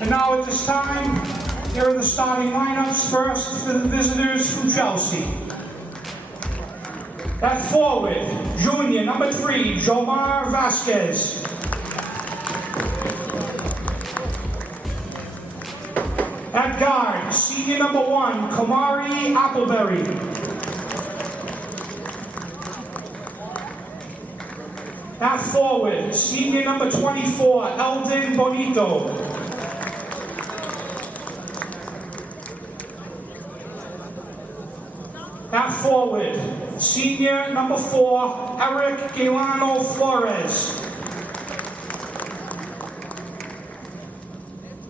And now at this time, here are the starting lineups. First for the visitors from Chelsea. At forward, junior, number 3, Jomar Vasquez. At guard, senior number 1, Kamari Appleberry. At forward, senior number 24, Eldon Bonito. At forward, senior number 4, Eric Gailano Flores.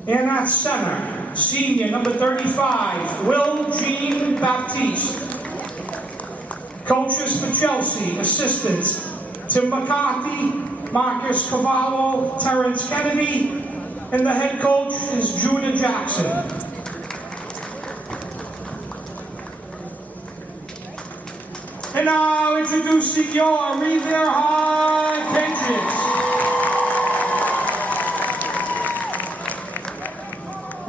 And at center, senior number 35, Will Jean Baptiste. Coaches for Chelsea, assistants, Tim McCarthy, Marcus Cavallo, Terrence Kennedy, and the head coach is Judah Jackson. And now introducing your Revere High Patriots.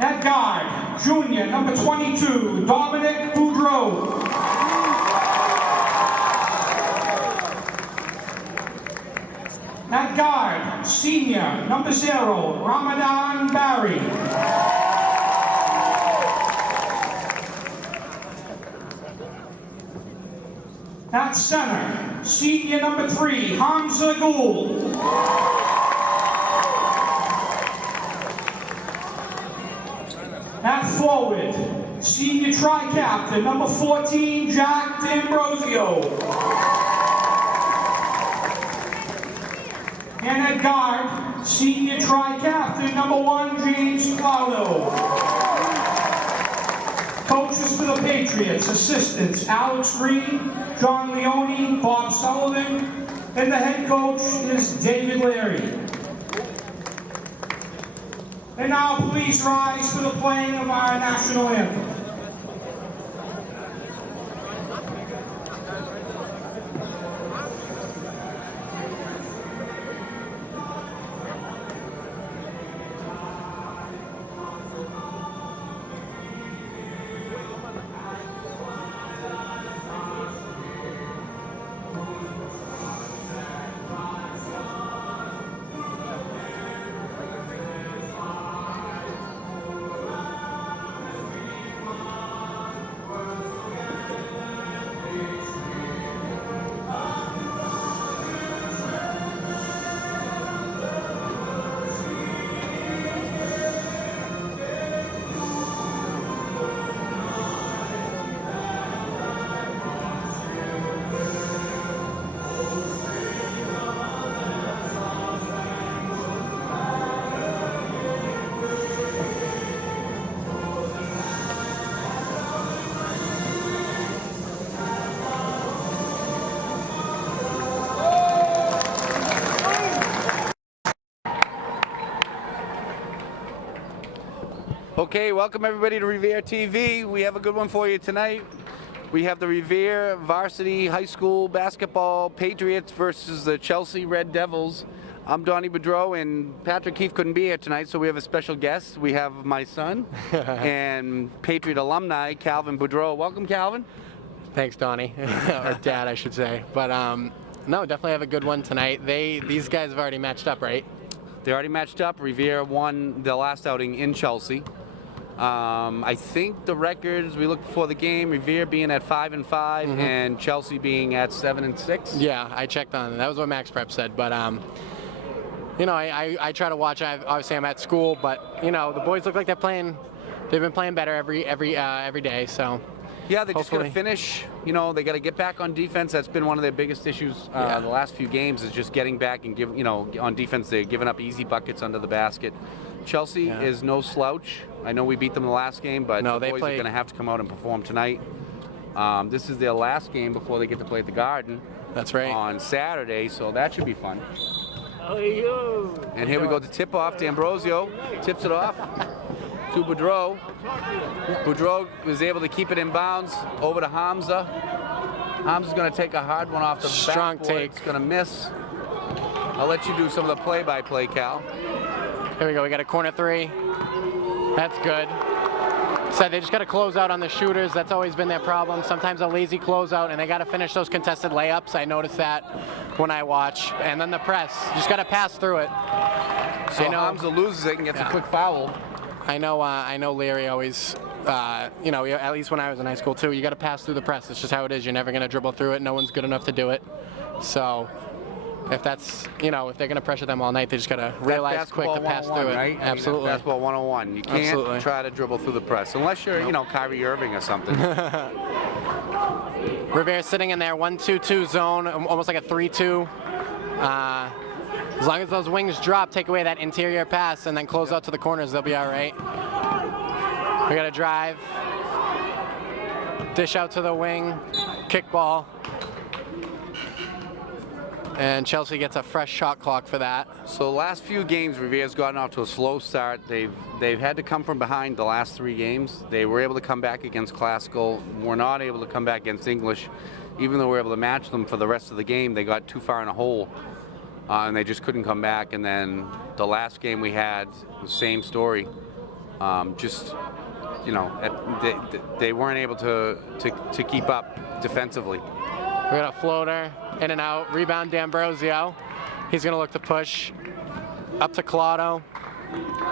At guard, junior, number 22, Dominic Boudreau. At guard, senior, number 0, Ramadan Barry. At center, senior number 3, Hamza Gould. At forward, senior tri-captain, number 14, Jack D'Ambrosio. And at guard, senior tri-captain, number 1, James Claudio. Coaches for the Patriots, assistants, Alex Green, John Leone, Bob Sullivan, and the head coach is David Leary. And now please rise for the playing of our national anthem. Okay, welcome everybody to Revere TV. We have a good one for you tonight. We have the Revere Varsity High School Basketball Patriots versus the Chelsea Red Devils. I'm Donnie Boudreau, and Patrick Keefe couldn't be here tonight, so we have a special guest. We have my son and Patriot alumni, Calvin Boudreau. Welcome, Calvin. Thanks, Donnie, or Dad, I should say. But no, definitely have a good one tonight. These guys have already matched up, right? They already matched up. Revere won the last outing in Chelsea. I think the records we looked before the game, Revere being at 5-5 and Chelsea being at 7-6. Yeah, I checked on it. That was what Max Prep said. But you know, I try to watch. Obviously, I'm at school, but you know, the boys look like they're playing. They've been playing better every day. So yeah, they just got to finish. You know, they got to get back on defense. That's been one of their biggest issues the last few games, is just getting back and give. You know, on defense they're giving up easy buckets under the basket. Chelsea is no slouch. I know we beat them the last game, but the boys are going to have to come out and perform tonight. This is their last game before they get to play at the Garden. That's right. On Saturday, so that should be fun. Oh, and here we go to tip-off. D'Ambrosio tips it off to Boudreau. Boudreau was able to keep it in bounds over to Hamza. Hamza's going to take a hard one off the strong backboard. take. It's going to miss. I'll let you do some of the play-by-play, Cal. Here we go. We got a corner three. That's good. So they just got to close out on the shooters. That's always been their problem. Sometimes a lazy closeout, and they got to finish those contested layups. I noticed that when I watch. And then the press. You just got to pass through it. So Hamza loses it and gets a quick foul. I know Leary always, you know, at least when I was in high school too, you got to pass through the press. It's just how it is. You're never going to dribble through it. No one's good enough to do it. So if that's, you know, if they're going to pressure them all night, they just got to realize quick to pass through it. Right? Absolutely. I mean, basketball 101. You can't try to dribble through the press unless you're, you know, Kyrie Irving or something. Revere sitting in their 1-2-2 zone, almost like a 3-2. As long as those wings drop, take away that interior pass, and then close out to the corners, they'll be all right. We got to drive, dish out to the wing, kick ball. And Chelsea gets a fresh shot clock for that. So the last few games, Revere's gotten off to a slow start. They've had to come from behind the last 3 games. They were able to come back against Classical. Were not able to come back against English. Even though we were able to match them for the rest of the game, they got too far in a hole. And they just couldn't come back. And then the last game we had, the same story. Just, you know, they weren't able to keep up defensively. We got a floater, in and out, rebound D'Ambrosio. He's gonna look to push up to Collado.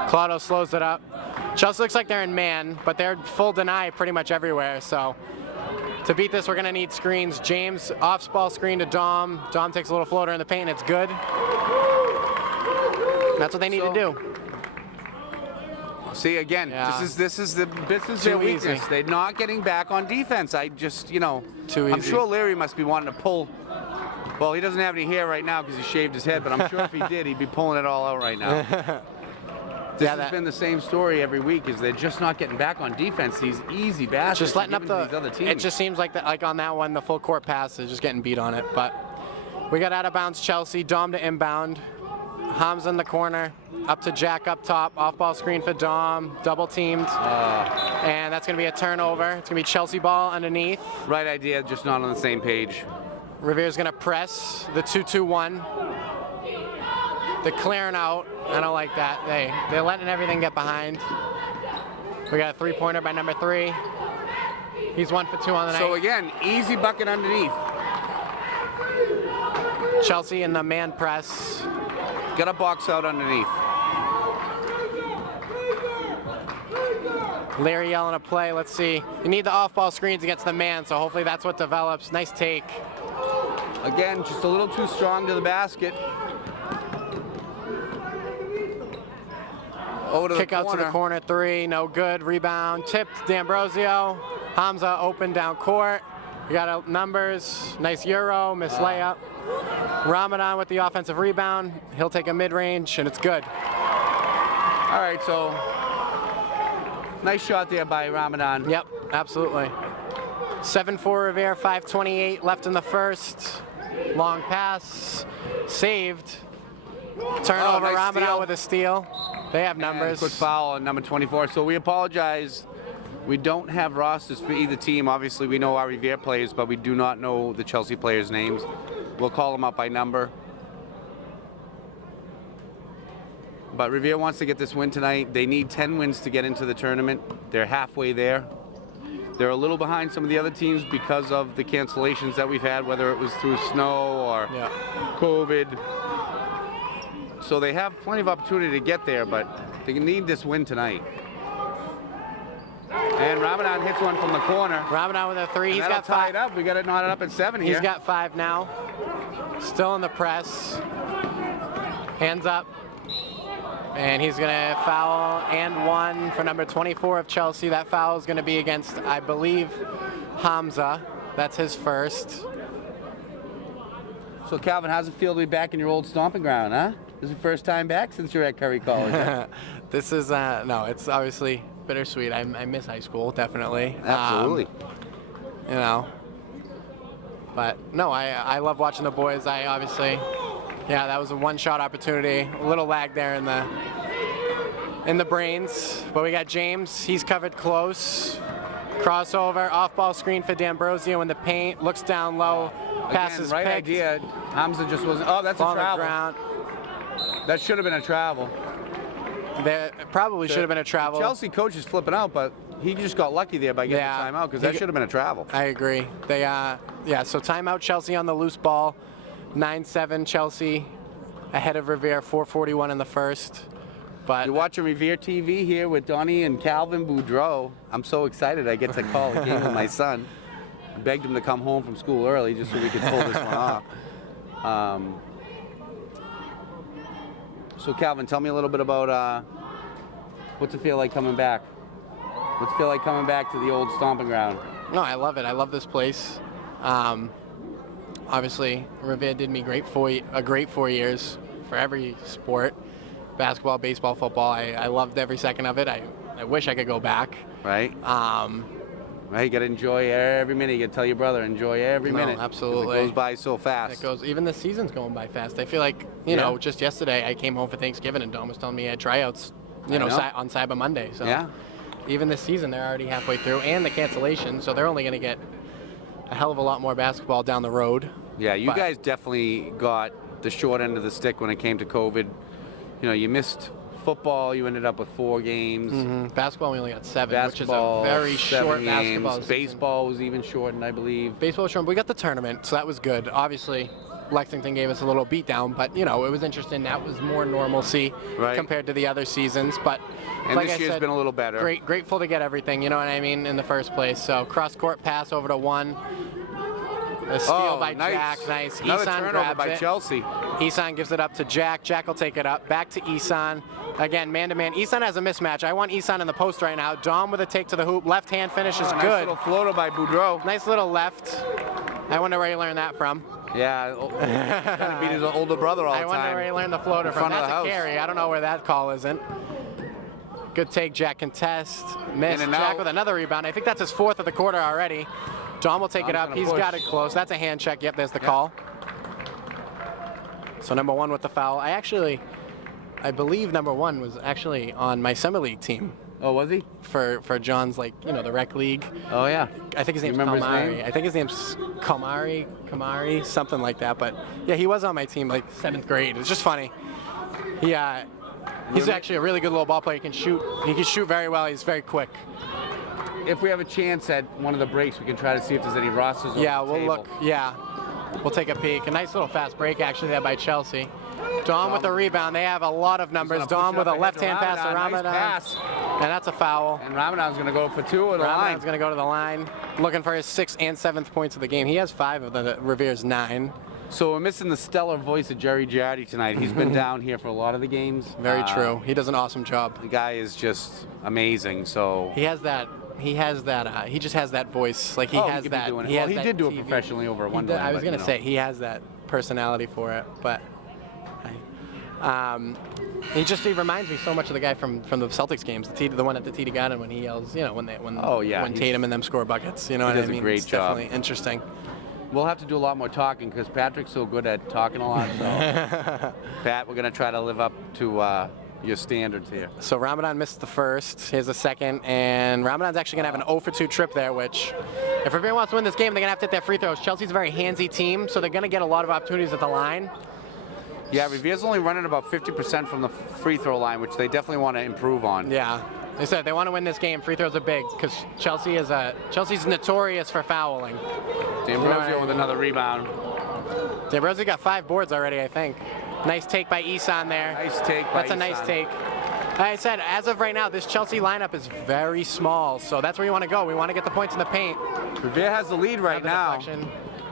Collado slows it up. Chelsea looks like they're in man, but they're full deny pretty much everywhere. So to beat this, we're gonna need screens. James off ball screen to Dom. Dom takes a little floater in the paint, it's good. That's what they need to do. See, again, this is their weakness. They're not getting back on defense. I just, you know, I'm sure Leary must be wanting to pull. Well, he doesn't have any hair right now because he shaved his head, but I'm sure if he did, he'd be pulling it all out right now. This has been the same story every week, is they're just not getting back on defense. These easy baskets just letting up these other teams. It just seems like like on that one, the full court pass is just getting beat on it. But we got out of bounds Chelsea, Dom to inbound. Hamza in the corner, up to Jack up top, off-ball screen for Dom, double teamed, and that's going to be a turnover. It's going to be Chelsea ball underneath. Right idea, just not on the same page. Revere's going to press the 2-2-1. They're clearing out. I don't like that. They're letting everything get behind. We got a three-pointer by number 3. He's 1 for 2 on the night. So again, easy bucket underneath. Chelsea in the man press. Got a box out underneath. Larry yelling a play. Let's see. You need the off-ball screens against the man, so hopefully that's what develops. Nice take. Again, just a little too strong to the basket. Over to Kick the out corner. to the corner 3. No good. Rebound. Tipped. D'Ambrosio. Hamza open down court. We got numbers. Nice Euro. Missed layup. Ramadan with the offensive rebound. He'll take a mid-range, and it's good. All right, so nice shot there by Ramadan. Yep, absolutely. 7-4 Revere, 5:28 left in the first. Long pass, saved. Turnover, nice Ramadan steal. with a steal. They have numbers. And a quick foul on number 24. So we apologize. We don't have rosters for either team. Obviously, we know our Revere players, but we do not know the Chelsea players' names. We'll call them up by number. But Revere wants to get this win tonight. They need 10 wins to get into the tournament. They're halfway there. They're a little behind some of the other teams because of the cancellations that we've had, whether it was through snow or COVID. So they have plenty of opportunity to get there, but they need this win tonight. And Ramadan hits one from the corner. Ramadan with a 3. He's got 5. It up. We got it knotted up at 7 here. He's got 5 now. Still in the press. Hands up. And he's going to foul and 1 for number 24 of Chelsea. That foul is going to be against, I believe, Hamza. That's his first. So Calvin, how's it feel to be back in your old stomping ground, huh? This is your first time back since you're at Curry College. Huh? This is, no, it's obviously bittersweet. I miss high school, definitely. Absolutely. You know, but no, I love watching the boys. I obviously, that was a one-shot opportunity. A little lag there in the brains, but we got James. He's covered close. Crossover, off-ball screen for D'Ambrosio in the paint. Looks down low. Passes right picked. idea. Hamza just wasn't. Oh, that's Ball a on the travel. ground. That should have been a travel. There probably should have been a travel. Chelsea coach is flipping out, but he just got lucky there by getting Yeah. the timeout because that should have been a travel. I agree. They, so timeout Chelsea on the loose ball. 9-7 Chelsea ahead of Revere, 4:41 in the first. But You're watching Revere TV here with Donnie and Calvin Boudreau. I'm so excited I get to call a game with my son. I begged him to come home from school early just so we could pull this one off. So Calvin, tell me a little bit about what's it feel like coming back? What's it feel like coming back to the old stomping ground? No, I love it. I love this place. Obviously, Revere did me a great 4 years for every sport. Basketball, baseball, football. I loved every second of it. I wish I could go back. Right? Right, you got to enjoy every minute. You got to tell your brother, enjoy every minute. Absolutely. It goes by so fast. Even the season's going by fast. I feel like, you know, just yesterday I came home for Thanksgiving and Dom was telling me I had tryouts, on Cyber Monday. So yeah. Even this season, they're already halfway through, and the cancellation, so they're only going to get a hell of a lot more basketball down the road. Yeah, you guys definitely got the short end of the stick when it came to COVID. You know, you missed football, you ended up with 4 games. Mm-hmm. Basketball, we only got 7, Basketball, which is a very 7 short games. basketball season. Baseball was even shortened, I believe. Baseball was short, but we got the tournament, so that was good. Obviously, Lexington gave us a little beatdown, but, it was interesting. That was more normalcy compared to the other seasons. But and like this I year's said, been a little better. Grateful to get everything, you know what I mean, in the first place. So cross-court pass over to 1. A steal by nice. Jack, nice. Another Isan turnover grabs by it. Chelsea. Isan gives it up to Jack. Jack will take it up. Back to Isan. Again, man-to-man. Isan has a mismatch. I want Isan in the post right now. Dom with a take to the hoop. Left hand finish is Nice good. little floater by Boudreau. Nice little left. I wonder where he learned that from. Yeah, trying to beat his older brother all the time. I wonder where he learned the floater from. Front of That's the a house. carry. I don't know where that call isn't. Good take, Jack contest. Miss. In and Jack out. with another rebound. I think that's his 4th of the quarter already. Dom will take it up. gonna He's push. got it close. That's a hand check. Yep, there's the call. So number 1 with the foul. I believe number 1 was actually on my summer league team Oh, was he? for John's, the rec league. Oh, yeah. I think his name's remember his Kalmari. name? I think his name's Kamari, something like that. But yeah, he was on my team 7th grade. It's just funny. He's actually a really good little ball player. He can shoot very well. He's very quick. If we have a chance at one of the breaks, we can try to see if there's any rosters on Yeah, the we'll table. look. Yeah, we'll take a peek. A nice little fast break actually there by Chelsea. Dom with the rebound. They have a lot of numbers. He's gonna Dom push with it a up ahead to left-hand pass to Ramadan. Ramadan. Nice pass. And that's a foul. And Ramadan's going to go for 2 at the line. Ramadan's going to go to the line, looking for his 6th and 7th points of the game. He has 5 of the Revere's 9. So we're missing the stellar voice of Jerry Giardi tonight. He's been down here for a lot of the games. Very true. He does an awesome job. The guy is just amazing. So He just has that voice. He he has could be that. doing it. He Well, has he that did do it TV. professionally over at one He did- time. I was but, gonna say he has that personality for it, but he reminds me so much of the guy from the Celtics games, the one at the TD Garden when he yells, when Tatum and them score buckets. You know what I does a mean? great It's job. Definitely interesting. We'll have to do a lot more talking because Patrick's so good at talking a lot. So, Pat, we're going to try to live up to your standards here. So Ramadan missed the first. Here's the second, and Ramadan's actually gonna have an 0 for 2 trip there. Which, if Revere wants to win this game, they're gonna have to hit their free throws. Chelsea's a very handsy team, so they're gonna get a lot of opportunities at the line. Yeah, Revere's only running about 50% from the free throw line, which they definitely want to improve on. Yeah. They said if they want to win this game, free throws are big because Chelsea's notorious for fouling. D'Ambrosio with another rebound. D'Ambrosio got 5 boards already, I think. Nice take by Isan there. Nice take by That's a nice Isan. take. Like I said, as of right now, this Chelsea lineup is very small, so that's where you want to go. We want to get the points in the paint. Revere has the lead right Another now. deflection.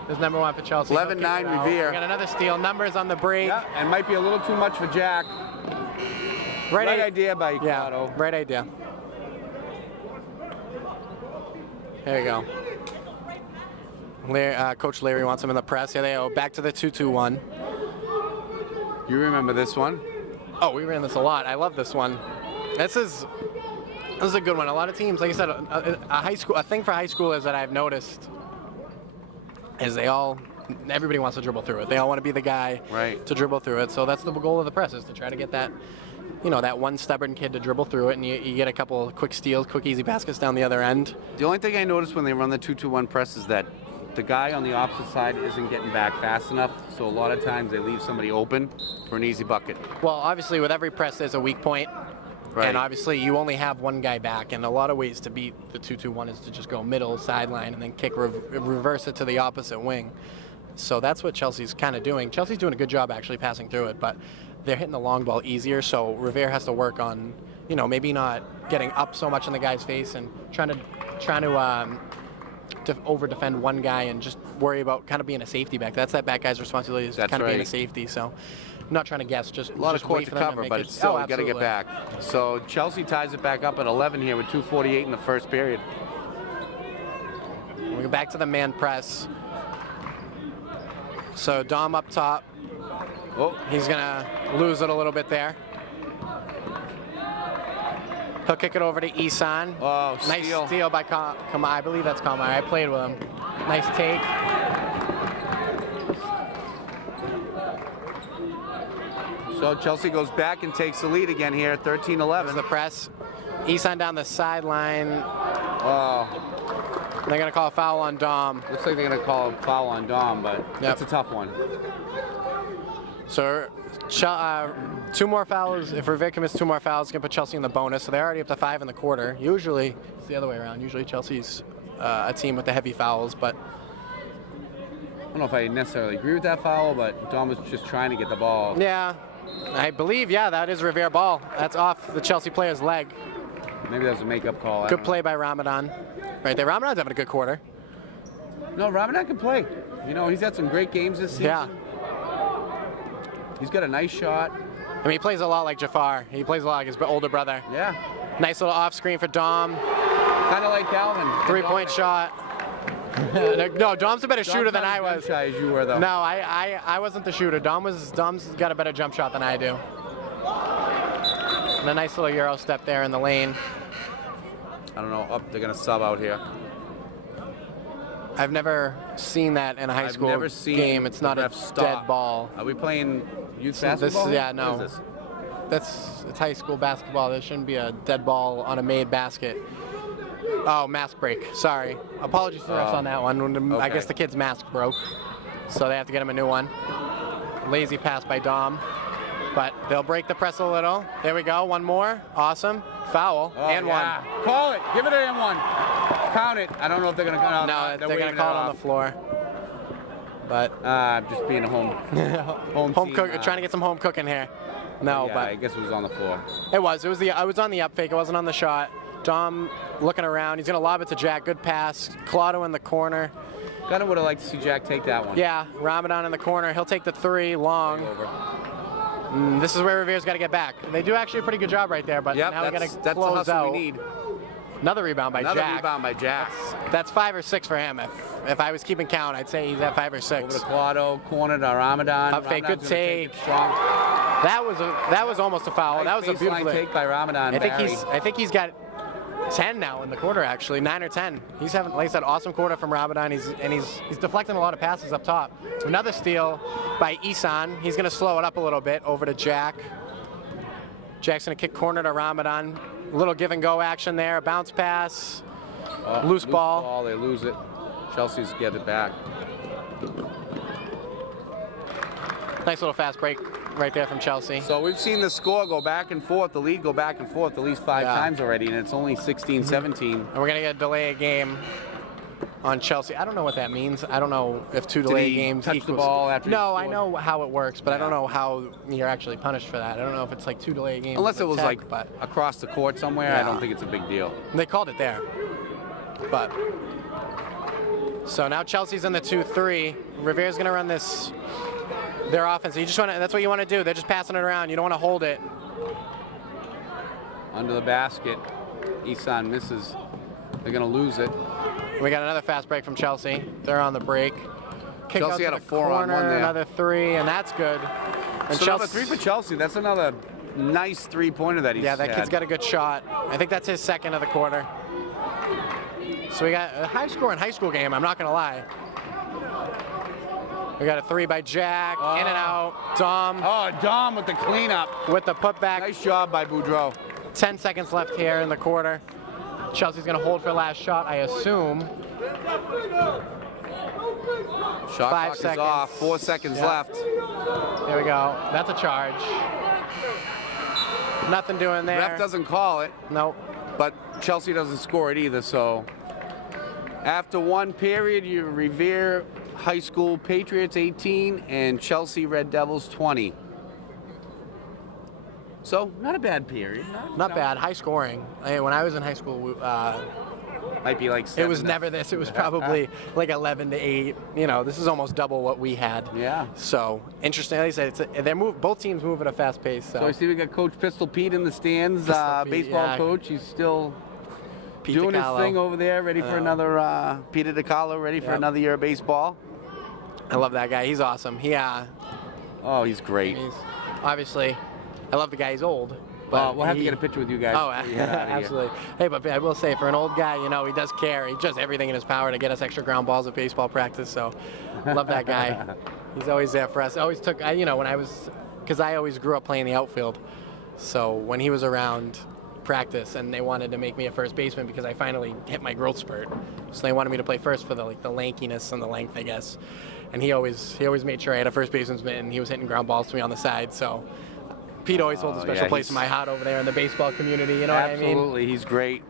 This is number 1 for Chelsea. 11-9 He'll kick it out. Revere. We got another steal. Numbers on the break. Yeah, and might be a little too much for Jack. Right idea by Icado. Yeah, right idea. There you go. Coach Larry wants him in the press. Here they go. Back to the 2-2-1. You remember this one? Oh, we ran this a lot. I love this one. This is a good one. A lot of teams, like I said, a thing for high schoolers that I've noticed is everybody wants to dribble through it. They all want to be the guy to dribble through it. So that's the goal of the press, is to try to get that, that one stubborn kid to dribble through it, and you get a couple of quick steals, quick easy baskets down the other end. The only thing I noticed when they run the 2-2-1 press is that the guy on the opposite side isn't getting back fast enough, so a lot of times they leave somebody open for an easy bucket. Well, obviously with every press there's a weak point. Right. And obviously, you only have one guy back, and a lot of ways to beat the 2-2-1 is to just go middle, sideline, and then kick, reverse it to the opposite wing. So that's what Chelsea's kind of doing. Chelsea's doing a good job actually passing through it, but they're hitting the long ball easier, so Revere has to work on, you know, maybe not getting up so much in the guy's face and trying to over defend one guy and just worry about kind of being a safety back. That's that back guy's responsibility, is kind of being a safety. So I'm not trying to guess, just A lot of court to cover, but it's still got to get back. So Chelsea ties it back up at 11 here with 2:48 in the first period. We go back to the man press. So Dom up top. Oh, He's gonna lose it a little bit there. He'll kick it over to Isan. oh, Nice steal. steal by Kamai. I believe that's Kamai. I played with him. Nice take. So Chelsea goes back and takes the lead again here, There's 13-11. the press. Isan down the sideline. Oh, They're gonna call a foul on Dom. looks like they're going to call a foul on Dom, but that's a tough one. So 2 more fouls. If Revere commits 2 more fouls, it's gonna put Chelsea in the bonus. So they're already up to 5 in the quarter. Usually it's the other way around. Usually Chelsea's a team with the heavy fouls, but I don't know if I necessarily agree with that foul, but Dom was just trying to get the ball. yeah, I believe, yeah, that is Revere ball. That's off the Chelsea player's leg. Maybe that was a makeup call. I Good don't play by Ramadan. Right there, Ramadan's having a good quarter. know. No, Ramadan can play. You know, he's had some great games this season. Yeah. He's got a nice shot. I mean, he plays a lot like Jafar. He plays a lot like his older brother. Yeah. Nice little off screen for Dom. Kind of like Calvin. 3-point shot. No, Dom's a better shooter than I was. Shy as you were, though. No, I wasn't the shooter. Dom's got a better jump shot than I do. And a nice little Euro step there in the lane. I don't know. They're going to sub out here. I've never seen that in a high school never seen game. It's not the a ref dead stop. ball. Are we playing youth So this- basketball? yeah, What no. is this? It's high school basketball. There shouldn't be a dead ball on a made basket. Oh, mask break. Sorry. Apologies to the refs on that one. I okay. guess the kid's mask broke, so they have to get him a new one. Lazy pass by Dom, but they'll break the press a little. There we go. One more. Awesome. Foul. Oh, and yeah. one. Call it. Give it a and one. Count it. I don't know if they're going to count it. No, they're going to call it on the floor. But Just being a home team, trying to get some home cooking here. No, yeah, but I guess it was on the floor. it was. I was on the up fake. It wasn't on the shot. Dom looking around. He's going to lob it to Jack. Good pass. Claudio in the corner. Kind of would have liked to see Jack take that one. Yeah, Ramadan in the corner. He'll take the 3 long. Over. This is where Revere's got to get back. They do actually a pretty good job right there, but Yep, now we got that's to the close hustle out. we need. Another rebound by Another Jack. rebound by Jack. That's 5 or 6 for him. If I was keeping count, I'd say he's at 5 or 6. Over to Claudio, corner to Ramadan. Up fake, Ramadan's good gonna take take. it strong. That was almost a foul. Nice That was a beautiful baseline take by Ramadan. I think he's got 10 now in the quarter, actually, 9 or 10. He's having, like I said, awesome quarter from Ramadan. He's deflecting a lot of passes up top. Another steal by Isan. He's going to slow it up a little bit over to Jack. Jack's going to kick corner to Ramadan. A little give and go action there. Bounce pass. Loose ball. They lose it. Chelsea's get it back. Nice little fast break right there from Chelsea. So we've seen the score go back and forth, the lead go back and forth at least 5 times already, and it's only 16-17. And we're going to get a delay a game on Chelsea. I don't know what that means. I don't know if 2 delay he games touch the equals. ball after he No, I scored? know how it works, but I don't know how you're actually punished for that. I don't know if it's like 2 delay games. Unless it with was tech, like but across the court somewhere, I don't think it's a big deal. they called it there. But so now Chelsea's in the 2-3. Revere's going to run their offense. You just want to. That's what you want to do. They're just passing it around. You don't want to hold it. Under the basket, Isan misses. They're going to lose it. We got another fast break from Chelsea. They're on the break. Kick out Chelsea to had a the 4-on-1 corner, there. Another 3, and that's good. And So another 3 for Chelsea. That's another nice 3-pointer that he's Yeah, that had. kid's got a good shot. I think that's his 2nd of the quarter. So we got a high scoring high school game, I'm not going to lie. We got a 3 by Jack, in and out. Dom Oh, Dom with the cleanup. with the putback. Nice job by Boudreau. 10 seconds left here in the quarter. Chelsea's going to hold for last shot, I assume. Shot 5 clock is seconds. off. 4 seconds Yeah. left. There we go. That's a charge. Nothing doing there. Ref doesn't call it, Nope. but Chelsea doesn't score it either. So after one period, you Revere High School Patriots 18 and Chelsea Red Devils 20. So not a bad period. Not bad. High scoring. When I was in high school, Might be like 7. it was never this. It was probably like 11 to 8. You know, this is almost double what we had. Yeah. So interesting. Like I said, both teams move at a fast pace. So I see we got Coach Pistol Pete in the stands, Pistol Pete, baseball yeah. coach. He's still Pete doing DiCarlo. his thing over there, ready for another Peter DiCarlo, ready for Yep. another year of baseball. I love that guy. He's awesome. Oh, he's great. He's obviously. I love the guy. He's old. But We'll have to get a picture with you guys. Oh, before you head out of here. absolutely. Hey, but I will say, for an old guy, you know, he does care. He does everything in his power to get us extra ground balls at baseball practice. So, love that guy. He's always there for us. Always took, you know, when I was, because I always grew up playing the outfield. So when he was around practice, and they wanted to make me a first baseman because I finally hit my growth spurt, so they wanted me to play first for the lankiness and the length, I guess. And he always made sure I had a first baseman's mitt, and he was hitting ground balls to me on the side. So. Pete always holds a special place in my heart over there in the baseball community, you know what I mean? Absolutely, he's great.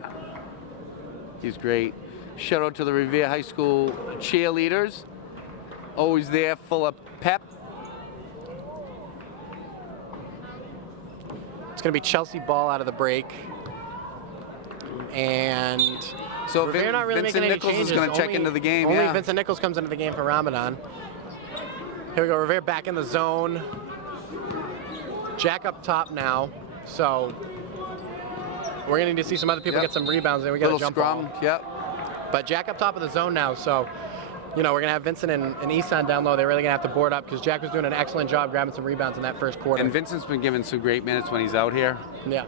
He's great. Shout out to the Revere High School cheerleaders. Always there, full of pep. It's going to be Chelsea ball out of the break. And So Revere not really Vincent making any Nichols changes. is going to check Only- into the game, Only yeah. Vincent Nichols comes into the game for Ramadan. Here we go, Revere back in the zone. Jack up top now, so we're going to need to see some other people get some rebounds, and we got to Little jump scrum, ball. yep. But Jack up top of the zone now, so you know we're going to have Vincent and Isan down low. They're really going to have to board up because Jack was doing an excellent job grabbing some rebounds in that first quarter. And Vincent's been given some great minutes when he's out here. Yeah.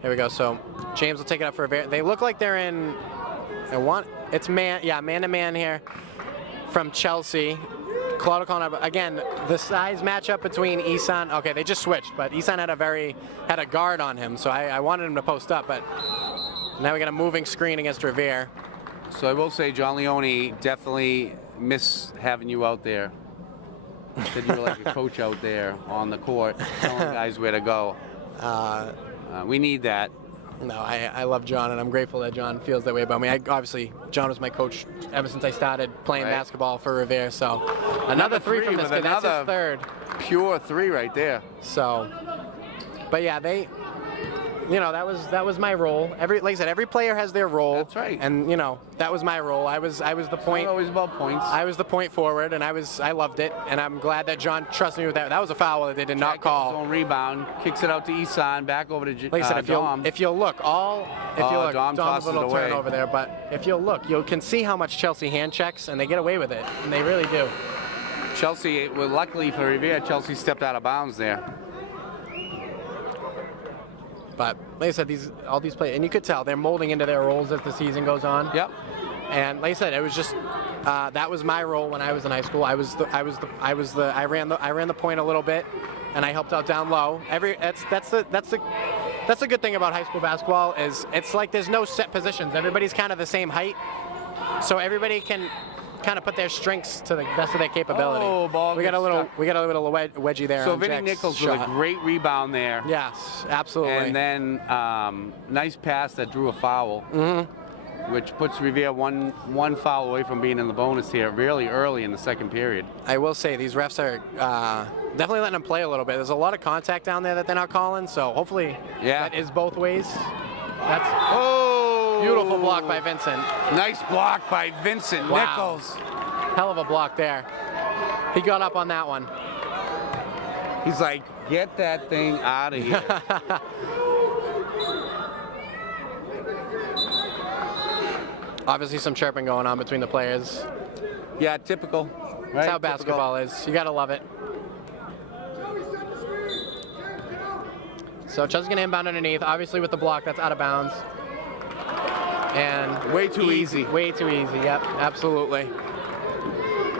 Here we go. So James will take it up for Revere. They look like they're in. It's man to man here from Chelsea. Claudio calling up again. The size matchup between Isan. Okay, they just switched, but Isan had a guard on him, so I wanted him to post up, but now we got a moving screen against Revere. So I will say, John Leone definitely miss having you out there. Said you were like a coach out there on the court, telling guys where to go. We need that. No, I love John, and I'm grateful that John feels that way about me. Obviously, John was my coach ever since I started playing basketball for Revere. So another three from this kid. That's his third. Pure 3 right there. So, but yeah, that was my role. Like I said, every player has their role. That's right. And you know, that was my role. I was the point. It's not always about points. I was the point forward, and I loved it, and I'm glad that John trusted me with that. That was a foul that they did not call. His own rebound, kicks it out to Isan, back over to Like I said, Dom. if you'll look, Dom tosses Dom's a little it away. turn over there, but if you'll look, you can see how much Chelsea hand checks, and they get away with it, and they really do. Chelsea, well, luckily for Revere, Chelsea stepped out of bounds there. But like I said, all these players, and you could tell they're molding into their roles as the season goes on. Yep. And like I said, it was just that was my role when I was in high school. I ran the point a little bit, and I helped out down low. That's the good thing about high school basketball is it's like there's no set positions. Everybody's kind of the same height, so everybody can kind of put their strengths to the best of their capability. Oh, ball we got a gets little stuck. wedgie there. So on Vinny Jack's Nichols shot. with a great rebound there. Yes, absolutely. And then nice pass that drew a foul, which puts Revere one foul away from being in the bonus here really early in the second period. I will say these refs are definitely letting them play a little bit. There's a lot of contact down there that they're not calling, so hopefully that is both ways. That's beautiful block by Vincent. Nice block by Vincent Nichols. Hell of a block there. He got up on that one. He's like, get that thing out of here. Obviously some chirping going on between the players. Yeah, typical. Right? That's how basketball is. You gotta love it. So Chelsea's gonna inbound underneath. Obviously with the block, that's out of bounds. And way too easy. Way too easy, yep, absolutely.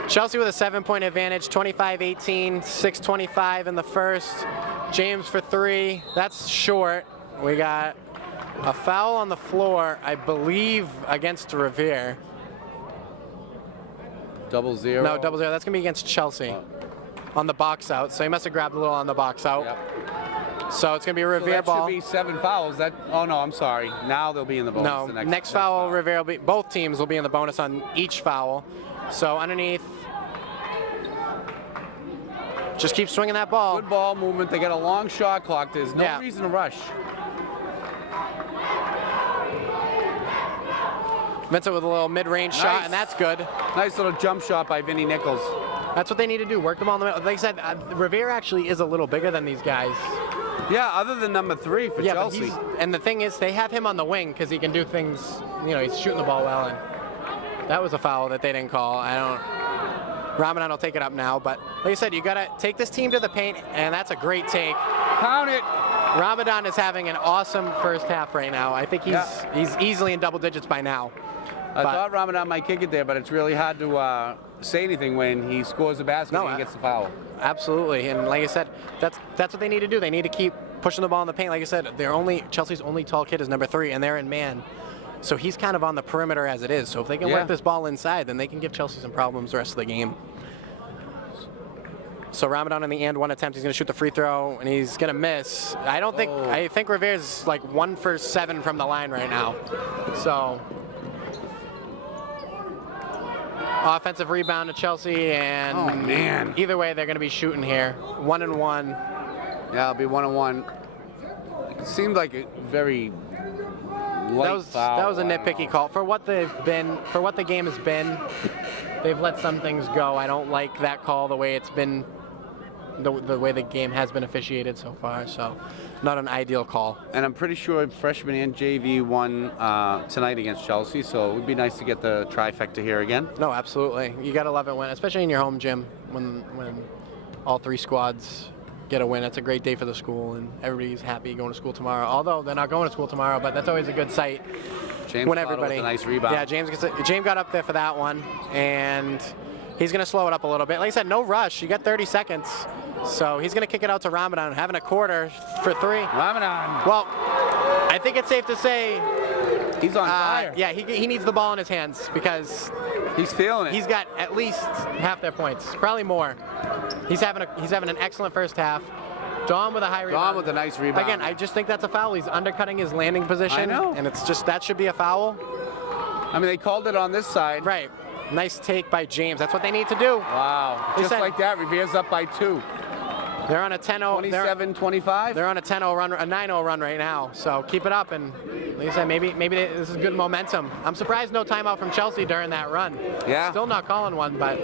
Chelsea with a 7-point advantage, 25-18, 6:25 in the first. James for 3, that's short. We got a foul on the floor, I believe, against Revere. 0-0. No, 0-0, that's gonna be against Chelsea. on the box out. So he must have grabbed a little on the box out. Yep. So it's going to be a So Revere that ball. should be 7 fouls. Oh no, I'm sorry. Now they'll be in the bonus. No, the next foul, Revere will be, both teams will be in the bonus on each foul. So underneath, just keep swinging that ball. Good ball movement. They got a long shot clock. There's no Yeah. reason to rush. Vincent with a little mid-range shot, Nice. and that's good. Nice little jump shot by Vinny Nichols. That's what they need to do, work the ball in the middle. Like I said, Revere actually is a little bigger than these guys. Yeah, other than number 3 for Yeah, but Chelsea. and the thing is, they have him on the wing because he can do things, you know, he's shooting the ball well, and that was a foul that they didn't call. Ramadan will take it up now, but like I said, you got to take this team to the paint, and that's a great take. Count it. Ramadan is having an awesome first half right now. I think he's easily in double digits by now. I thought Ramadan might kick it there, but it's really hard to say anything when he scores the basket and he gets the foul. Absolutely, and like I said, that's what they need to do. They need to keep pushing the ball in the paint. Like I said, Chelsea's only tall kid is number 3, and they're in man. So he's kind of on the perimeter as it is. So if they can work this ball inside, then they can give Chelsea some problems the rest of the game. So Ramadan in the and 1 attempt, he's going to shoot the free throw, and he's going to miss. I think Revere's like 1 for 7 from the line right now. So offensive rebound to Chelsea, and oh man, either way they're going to be shooting here. 1 and 1. Yeah, it'll be 1 and 1. It seemed like a very light foul. That was a nitpicky call for what they've been, for what the game has been. They've let some things go. I don't like that call the way it's been, the way the game has been officiated so far. So, not an ideal call. And I'm pretty sure freshman and JV won tonight against Chelsea, so it would be nice to get the trifecta here again. No, absolutely. You gotta love it when, especially in your home gym, when all 3 squads get a win. It's a great day for the school, and everybody's happy going to school tomorrow. Although they're not going to school tomorrow, but that's always a good sight. James when everybody, with a nice rebound. Yeah, James got up there for that one, and he's going to slow it up a little bit. Like I said, no rush. You got 30 seconds, so he's going to kick it out to Ramadan, having a quarter for 3. Ramadan. Well, I think it's safe to say he's on fire. Yeah, he needs the ball in his hands because he's feeling it. He's got at least half their points, probably more. He's having an excellent first half. Dom with a high rebound. Dom with a nice rebound. Again, I just think that's a foul. He's undercutting his landing position. I know. And it's just, that should be a foul. I mean, they called it on this side. Right. Nice take by James. That's what they need to do. Wow. Just like that, Revere's up by 2. They're on a 10-0. 27-25. They're on a 10-0 run, a 9-0 run right now. So keep it up, and like I said, maybe this is good momentum. I'm surprised no timeout from Chelsea during that run. Yeah. Still not calling one, but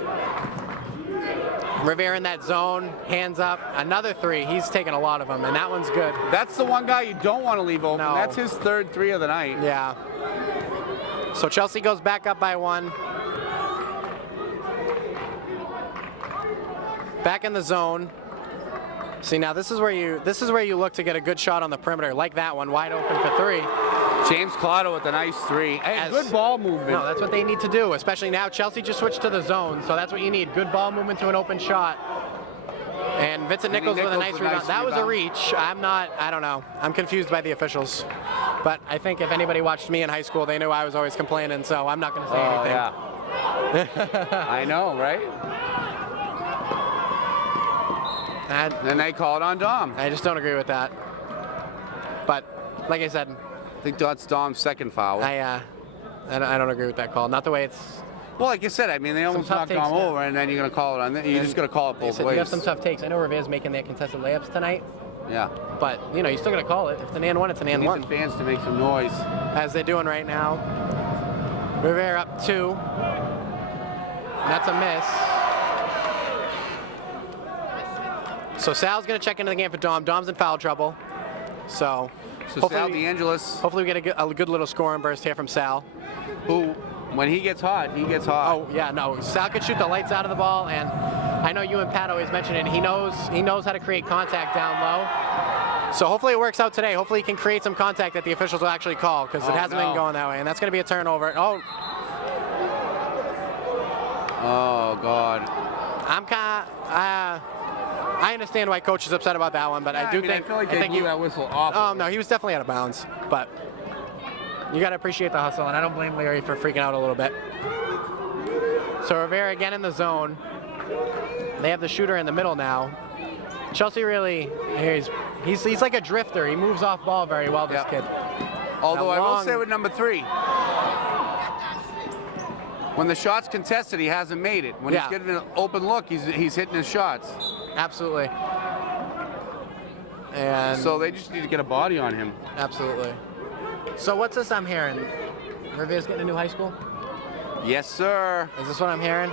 Revere in that zone, hands up, another 3. He's taking a lot of them, and that one's good. That's the one guy you don't want to leave open. No. That's his 3rd 3 of the night. Yeah. So Chelsea goes back up by 1. Back in the zone. See, now this is where you look to get a good shot on the perimeter, like that one, wide open for 3. James Claudio with a nice 3. Hey, good ball movement. No, that's what they need to do, especially now. Chelsea just switched to the zone, so that's what you need. Good ball movement to an open shot. And Vincent Nichols with a nice rebound. That was a reach. I don't know. I'm confused by the officials. But I think if anybody watched me in high school, they knew I was always complaining, so I'm not going to say anything. Yeah. I know, right? Then they called on Dom. I just don't agree with that. But like I said, I think that's Dom's 2nd foul. I don't agree with that call. Not the way it's. Well, like you said, I mean, they almost knocked Dom over, and then you're going to call it on. You're just going to call it both ways. You have some tough takes. I know Revere's making their contested layups tonight. Yeah. But you know, you're still going to call it. If it's an and 1, it's an and 1. The fans to make some noise, as they're doing right now. Revere up 2. And that's a miss. So Sal's going to check into the game for Dom. Dom's in foul trouble. So Sal DeAngelis. Hopefully we get a good little scoring burst here from Sal. Who, when he gets hot, he gets hot. Oh, yeah, no. Sal could shoot the lights out of the ball, and I know you and Pat always mention it. He knows how to create contact down low. So hopefully it works out today. Hopefully he can create some contact that the officials will actually call, because it hasn't been going that way, and that's going to be a turnover. Oh, God. I understand why coach is upset about that one, but Yeah, I do I think feel like they blew that whistle off. No, he was definitely out of bounds, but you got to appreciate the hustle, and I don't blame Larry for freaking out a little bit. So Revere again in the zone. they have the shooter in the middle now. Chelsea really, he's like a drifter. He moves off ball very well, this kid. Although I will say with number 3, when the shot's contested, he hasn't made it. When he's given an open look, he's hitting his shots. Absolutely. And so they just need to get a body on him. Absolutely. So what's this I'm hearing? Revere's getting a new high school? Yes, sir. Is this what I'm hearing?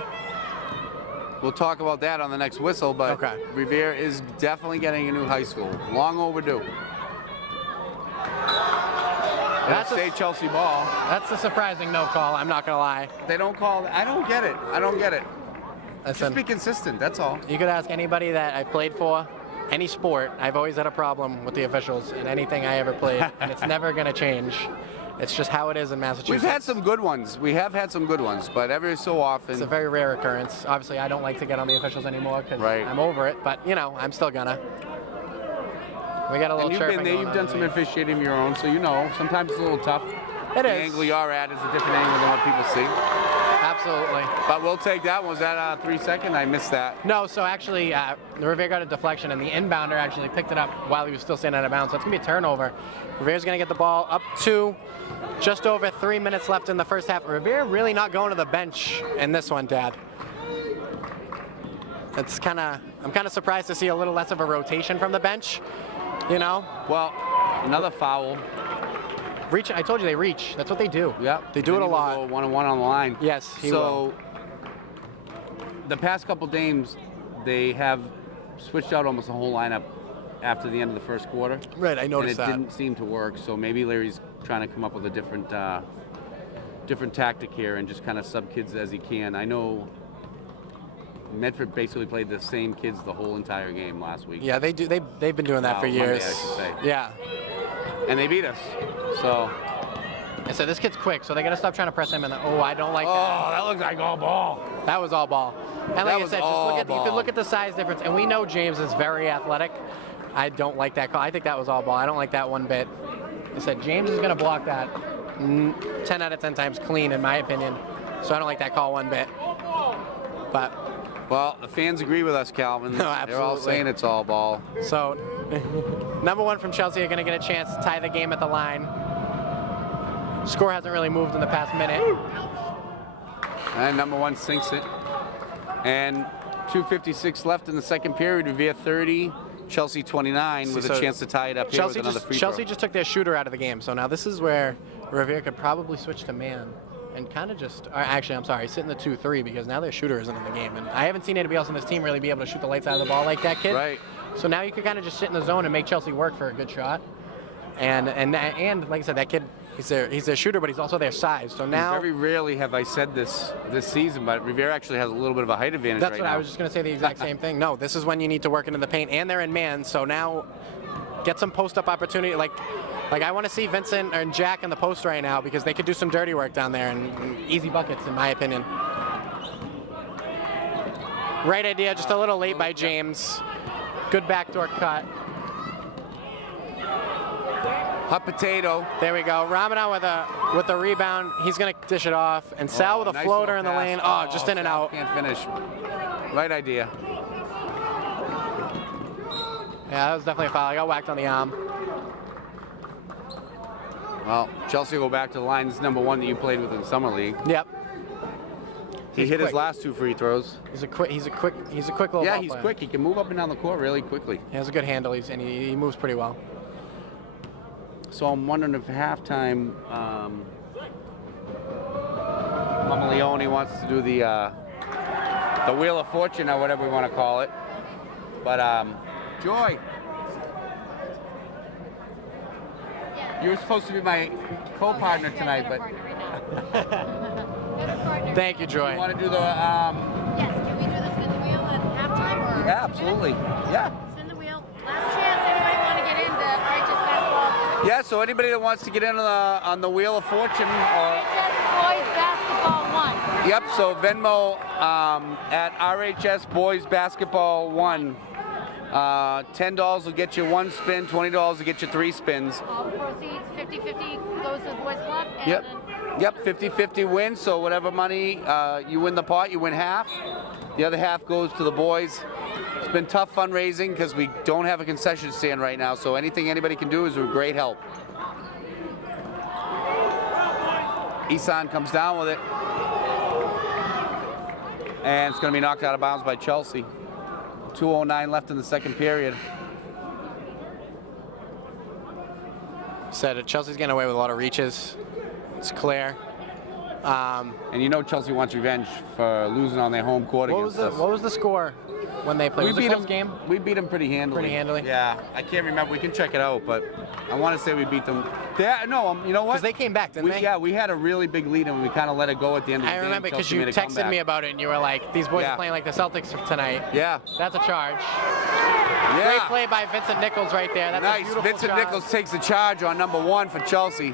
We'll talk about that on the next whistle, but Revere is definitely getting a new high school. Long overdue. That's a Chelsea ball. That's a surprising no call, I'm not gonna lie. They don't call it. I don't get it. I don't get it. Listen, just be consistent, that's all. You could ask anybody that I've played for, any sport, I've always had a problem with the officials in anything I ever played, and it's never gonna change. It's just how it is in Massachusetts. We've had some good ones. We have had some good ones, but every so often. It's a very rare occurrence. Obviously, I don't like to get on the officials anymore because I'm over it, but, you know, I'm still gonna. We got a little chirping. You've been there, you've done some officiating of your own, so you know, sometimes it's a little tough. It is. The angle you're at is a different angle than what people see. Absolutely. But we'll take that. Was that 3 second? I missed that. No, so actually, the Revere got a deflection, and the inbounder actually picked it up while he was still standing out of bounds. So it's going to be a turnover. Revere's going to get the ball up to just over 3 minutes left in the first half. Revere really not going to the bench in this one, Dad. It's I'm kind of surprised to see a little less of a rotation from the bench, you know? Well, another foul. Reach. I told you they reach. That's what they do. Yep. They do it a lot. 1-on-1 on the line. Yes, he will. The past couple games, they have switched out almost the whole lineup after the end of the first quarter. Right, I noticed that. And it didn't seem to work, so maybe Larry's trying to come up with a different tactic here and just kind of sub kids as he can. I know Medford basically played the same kids the whole entire game last week. Yeah, they do. They've been doing that for years. Monday, I should say. Yeah. And they beat us. So. And so this kid's quick, so they got to stop trying to press him. And I don't like that. Oh, that looks like all ball. That was all ball. And like I said, just you could look at the size difference. And we know James is very athletic. I don't like that call. I think that was all ball. I don't like that one bit. I said James is going to block that 10 out of 10 times clean, in my opinion. So I don't like that call one bit. But. Well, the fans agree with us, Calvin. No, absolutely. They're all saying it's all ball. So, number 1 from Chelsea are going to get a chance to tie the game at the line. Score hasn't really moved in the past minute. And number 1 sinks it. And 2:56 left in the second period. Revere 30, Chelsea 29, with a chance to tie it up here with another free throw. Chelsea just took their shooter out of the game. So now this is where Revere could probably switch to man. And kind of just, actually, I'm sorry, sit in the 2-3 because now their shooter isn't in the game. And I haven't seen anybody else on this team really be able to shoot the lights out of the ball like that kid. Right. So now you can kind of just sit in the zone and make Chelsea work for a good shot. And like I said, that kid, he's their shooter, but he's also their size. So now. Very rarely have I said this season, but Revere actually has a little bit of a height advantage right now. That's what I was just going to say, the exact same thing. No, this is when you need to work into the paint, and they're in man. So now get some post-up opportunity. Like I want to see Vincent and Jack in the post right now because they could do some dirty work down there and easy buckets, in my opinion. Right idea, just a little late by James. Good backdoor cut. Hot potato. There we go. Ramana with a rebound. He's going to dish it off. And Sal with a floater in the lane. Oh, just in and out. Can't finish. Right idea. Yeah, that was definitely a foul. I got whacked on the arm. Well, Chelsea will go back to the line. This is number 1 that you played with in Summer League. Yep. He hit his last 2 free throws. He's a quick little Yeah, ball he's player. quick. He can move up and down the court really quickly. He has a good handle. And he moves pretty well. So I'm wondering if halftime, Mama Leone wants to do the Wheel of Fortune or whatever we want to call it. But Joy, you were supposed to be my co-partner tonight, but thank you, Joy. You want to do the? Yes. Can we do the spin the wheel at halftime? Or Yeah, absolutely. Yeah. Spin the wheel. Last chance. Anybody want to get into RHS basketball? Yeah. So anybody that wants to get in on the Wheel of Fortune, or RHS boys basketball 1. Yep. So Venmo at RHS Boys Basketball 1. $10 will get you 1 spin, $20 will get you 3 spins. All the proceeds, 50-50 goes to the boys club. And Yep. Yep, 50-50 win, so whatever money you win the pot, you win half. The other half goes to the boys. It's been tough fundraising because we don't have a concession stand right now, so anything anybody can do is a great help. Isan comes down with it. And it's going to be knocked out of bounds by Chelsea. 2:09 left in the second period. Said Chelsea's getting away with a lot of reaches. It's clear. And you know Chelsea wants revenge for losing on their home court against us. What was the score when they played? We Was it beat a close them. game? We beat them pretty handily. Pretty handily? Yeah, I can't remember. We can check it out, but I want to say we beat them. No, you know what? Because they came back, didn't they? Yeah, we had a really big lead and we kind of let it go at the end of the game. I remember because Chelsea you made a texted comeback. me about it and you were like, these boys Yeah. are playing like the Celtics tonight. Yeah. That's a charge. Yeah. Great play by Vincent Nichols right there. That's a Nice. beautiful Vincent charge. Nichols takes the charge on number 1 for Chelsea.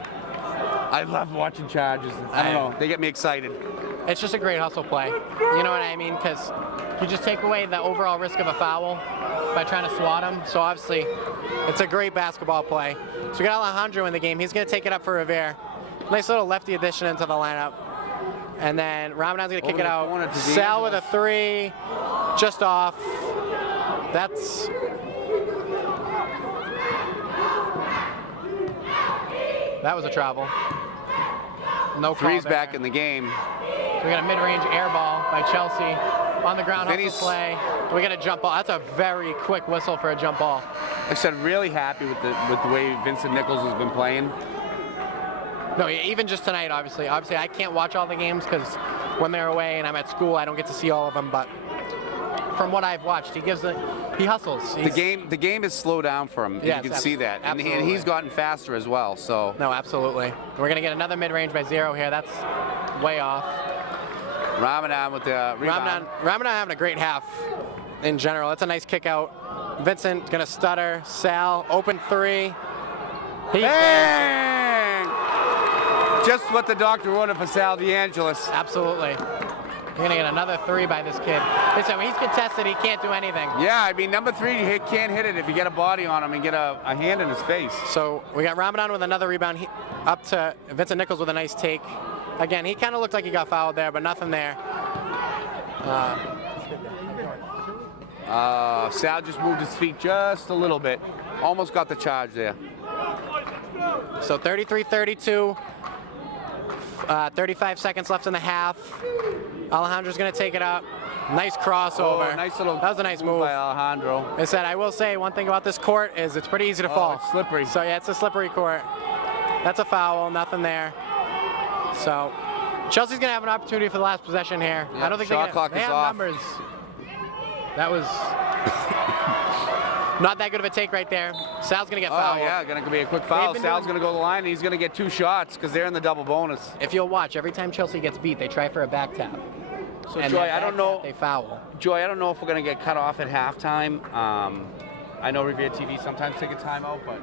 I love watching charges. I don't know. They get me excited. It's just a great hustle play. You know what I mean? Because you just take away the overall risk of a foul by trying to swat him. So obviously, it's a great basketball play. So we got Alejandro in the game. He's going to take it up for Revere. Nice little lefty addition into the lineup. And then Ramadan's going to kick Over it the corner out. to Sal with a D'Angelo. 3, just off. That's... That was a travel. No call Three's there. back in the game. We got a mid-range air ball by Chelsea on the ground. Vinny's- Hustle play. We got a jump ball. That's a very quick whistle for a jump ball. Like I said, really happy with the way Vincent Nichols has been playing. No, even just tonight, obviously. Obviously, I can't watch all the games because when they're away and I'm at school, I don't get to see all of them. But from what I've watched, he hustles. The game is slowed down for him. Yes, you can see that, and absolutely. he's gotten faster as well. So No, absolutely. We're gonna get another mid-range by 0 here. That's way off. Ramadan with the rebound. Ramadan having a great half in general. That's a nice kick out. Vincent gonna stutter. Sal, open 3. Bang! Just what the doctor wanted for Sal DeAngelis. Absolutely. You're gonna get another 3 by this kid. Listen, when he's contested, he can't do anything. Yeah, I mean, number 3, he can't hit it if you get a body on him and get a hand in his face. So we got Ramadan with another rebound up to Vincent Nichols with a nice take. Again, he kind of looked like he got fouled there, but nothing there. Sal just moved his feet just a little bit. Almost got the charge there. So 33-32. 35 seconds left in the half. Alejandro's going to take it up. Nice crossover. Oh, nice little that was a nice move by Alejandro. I said, I will say one thing about this court is it's pretty easy to fall. It's slippery. So yeah, it's a slippery court. That's a foul, nothing there. So Chelsea's going to have an opportunity for the last possession here. Yeah, I don't think shot clock they is have off. numbers. That was not that good of a take right there. Sal's going to get fouled. Oh, yeah, going to be a quick foul. They've been Sal's doing- going to go to the line, and he's going to get 2 shots because they're in the double bonus. If you'll watch, every time Chelsea gets beat, they try for a back tap. So, And Joy, that I don't back know. tap, they foul. Joy, I don't know if we're going to get cut off at halftime. I know Revere TV sometimes take a timeout, but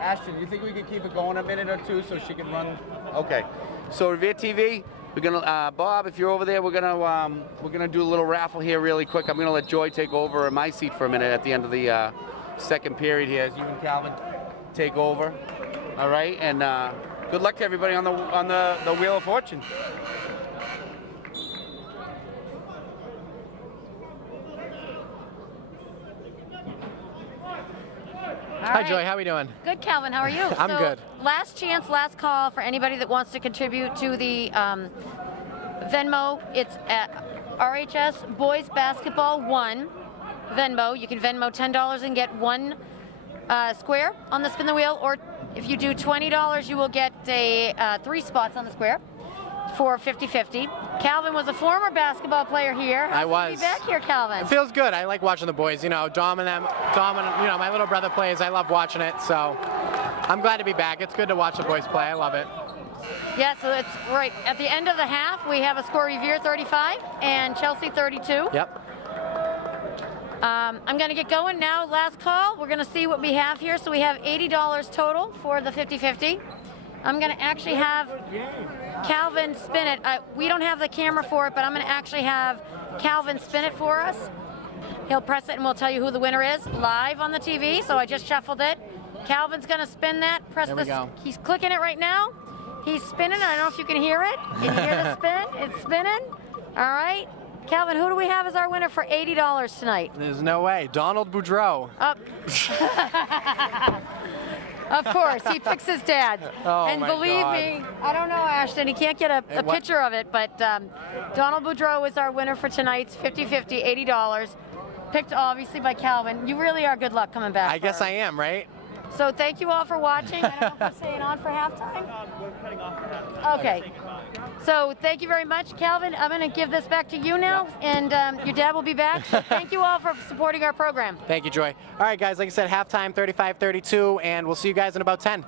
Ashton, do you think we could keep it going a minute or 2 so she can run? Okay. So Revere TV, we're gonna Bob, if you're over there, we're gonna do a little raffle here really quick. I'm gonna let Joy take over in my seat for a minute at the end of the second period here as you and Calvin take over. All right, and good luck to everybody on the Wheel of Fortune. Hi, Joy. How we doing? Good, Calvin. How are you? I'm good. Last chance, last call for anybody that wants to contribute to the Venmo. It's at RHS Boys Basketball 1 Venmo. You can Venmo $10 and get 1 square on the spin the wheel, or if you do $20, you will get 3 spots on the square for 50-50. Calvin was a former basketball player here. I How's it was. to be back here, Calvin. It feels good. I like watching the boys. You know, Dom and them. You know, my little brother plays. I love watching it. So I'm glad to be back. It's good to watch the boys play. I love it. Yeah, so it's right at the end of the half. We have a score: Revere 35 and Chelsea 32. Yep. I'm going to get going now. Last call. We're going to see what we have here. So we have $80 total for the 50-50. I'm going to actually have Calvin spin it. We don't have the camera for it, but I'm going to actually have Calvin spin it for us. He'll press it and we'll tell you who the winner is live on the TV. So I just shuffled it. Calvin's going to spin that. Press There we this. go. He's clicking it right now. He's spinning. I don't know if you can hear it. Can you hear the spin? It's spinning. All right. Calvin, who do we have as our winner for $80 tonight? There's no way. Donald Boudreau. Of course, he picks his dad. Oh, and my believe God. me, I don't know, Ashton, he can't get a what- picture of it, but Donald Boudreau is our winner for tonight's 50-50, $80. Picked obviously by Calvin. You really are good luck coming back. I guess I am, right? So thank you all for watching. I don't know if we're staying on for halftime. We're cutting off for halftime. Okay. So thank you very much, Calvin. I'm going to give this back to you now, and your dad will be back. So thank you all for supporting our program. Thank you, Joy. All right, guys, like I said, halftime 35-32, and we'll see you guys in about 10.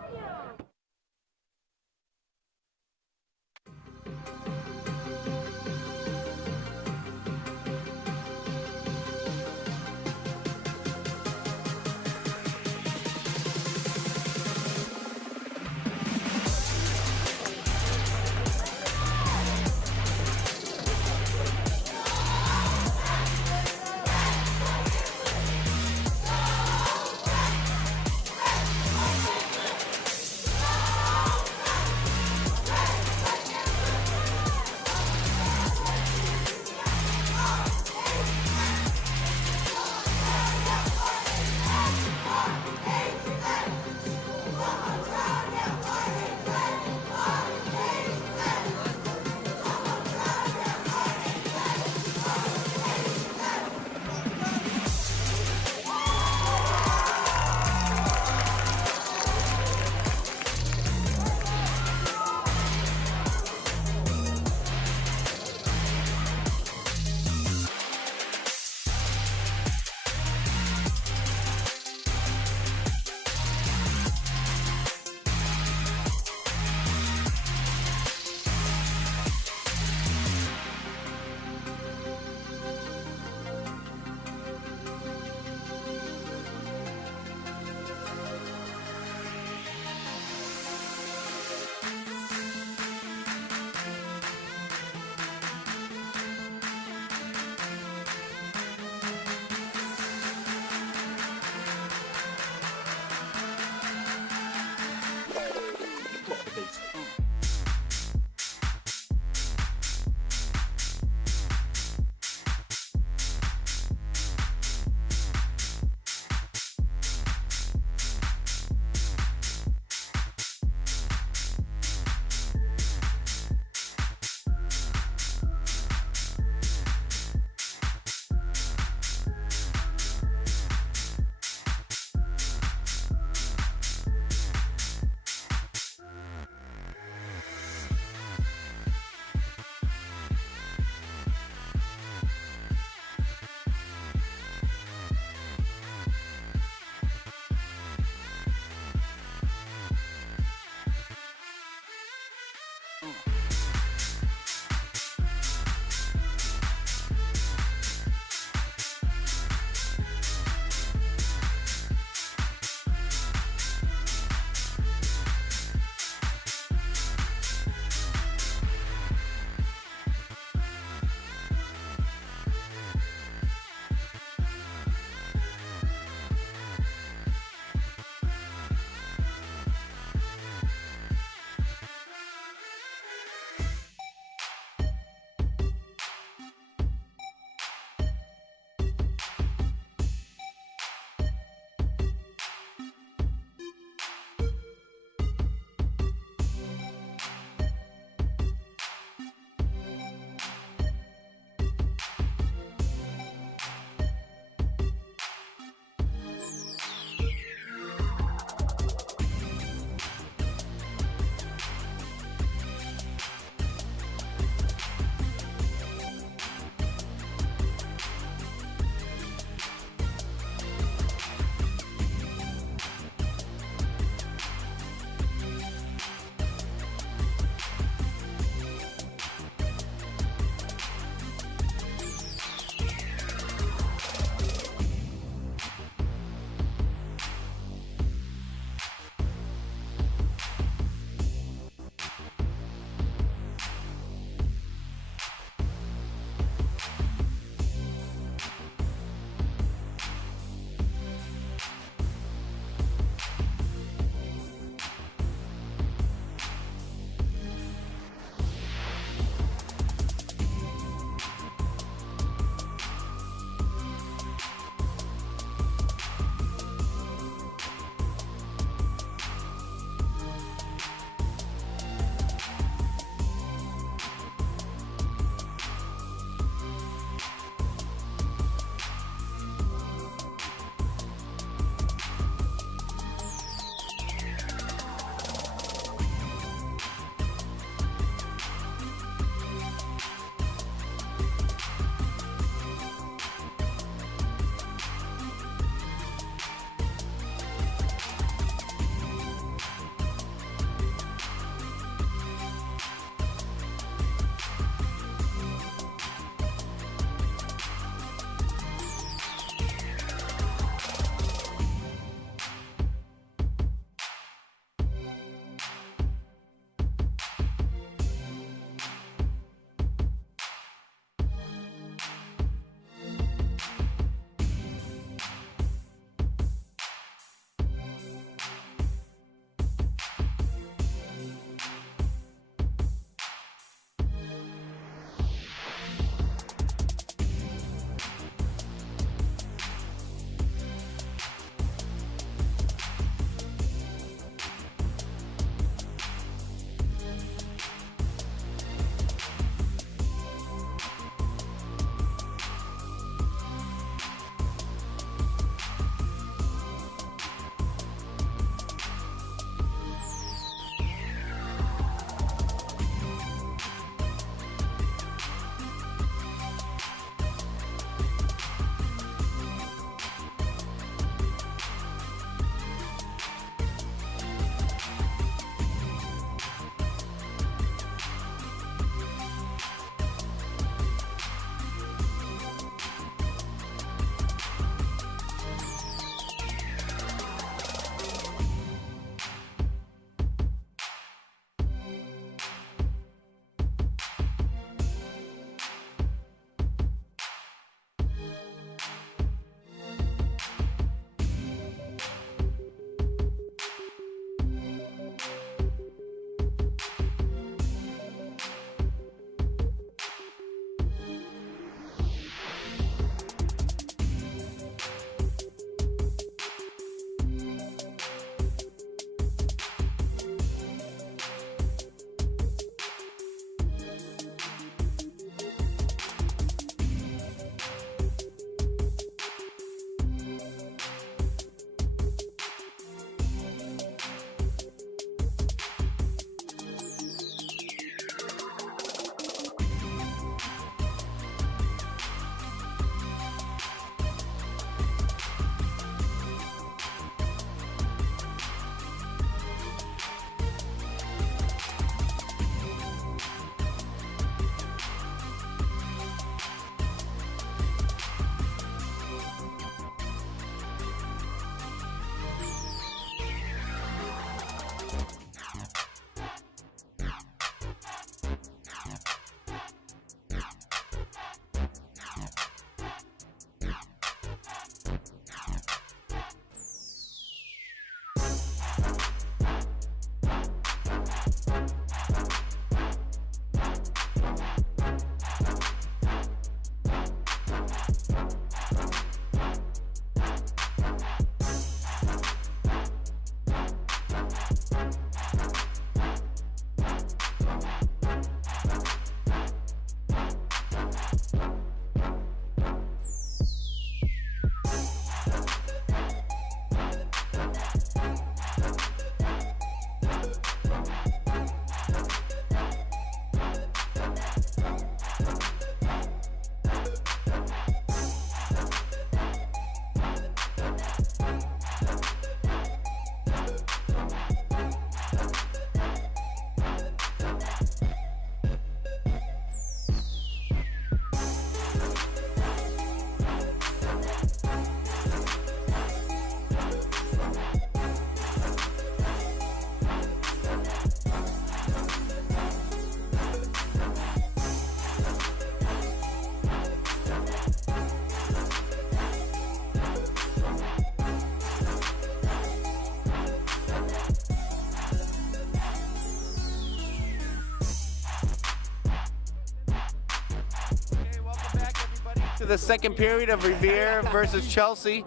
to the second period of Revere versus Chelsea.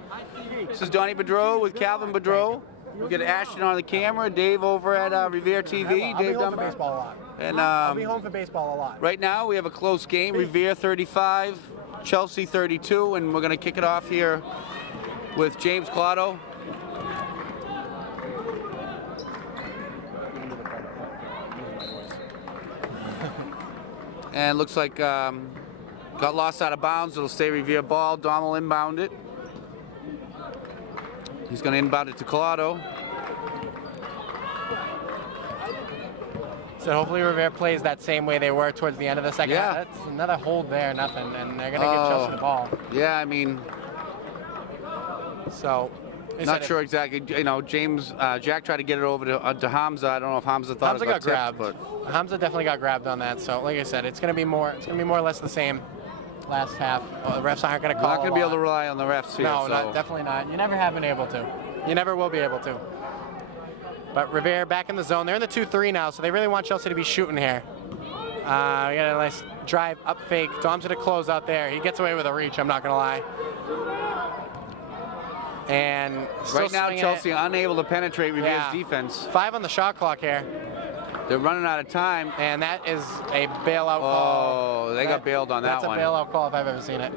This is Donnie Bedreau with Calvin Bedreau. We get Ashton on the camera, Dave over at Revere TV. I'll be Dave home for Dunbar. baseball a lot. And I'll be home for baseball a lot. right now we have a close game. Revere 35, Chelsea 32, and we're going to kick it off here with James Claudio. And looks like got lost out of bounds. It'll stay Revere ball. Dom will inbound it. He's going to inbound it to Collado. So hopefully Revere plays that same way they were towards the end of the second half. That's another hold there, nothing, and they're going to give Chelsea the ball. Yeah, I mean, so not sure exactly. You know, Jack tried to get it over to Hamza. I don't know if Hamza thought Hamza it got grabbed, but Hamza definitely got grabbed on that. So like I said, it's going to be more or less the same last half. The refs aren't going to call. We're not going to be able to rely on the refs here. No, so. definitely not. You never have been able to. You never will be able to. But Revere back in the zone. They're in the 2-3 now, so they really want Chelsea to be shooting here. We got a nice drive up fake. Dom's going to close out there. He gets away with a reach, I'm not going to lie. And right now, Chelsea unable to penetrate Revere's defense. 5 on the shot clock here. They're running out of time. And that is a bailout call. Oh, they got bailed on that one. That's a bailout call if I've ever seen it.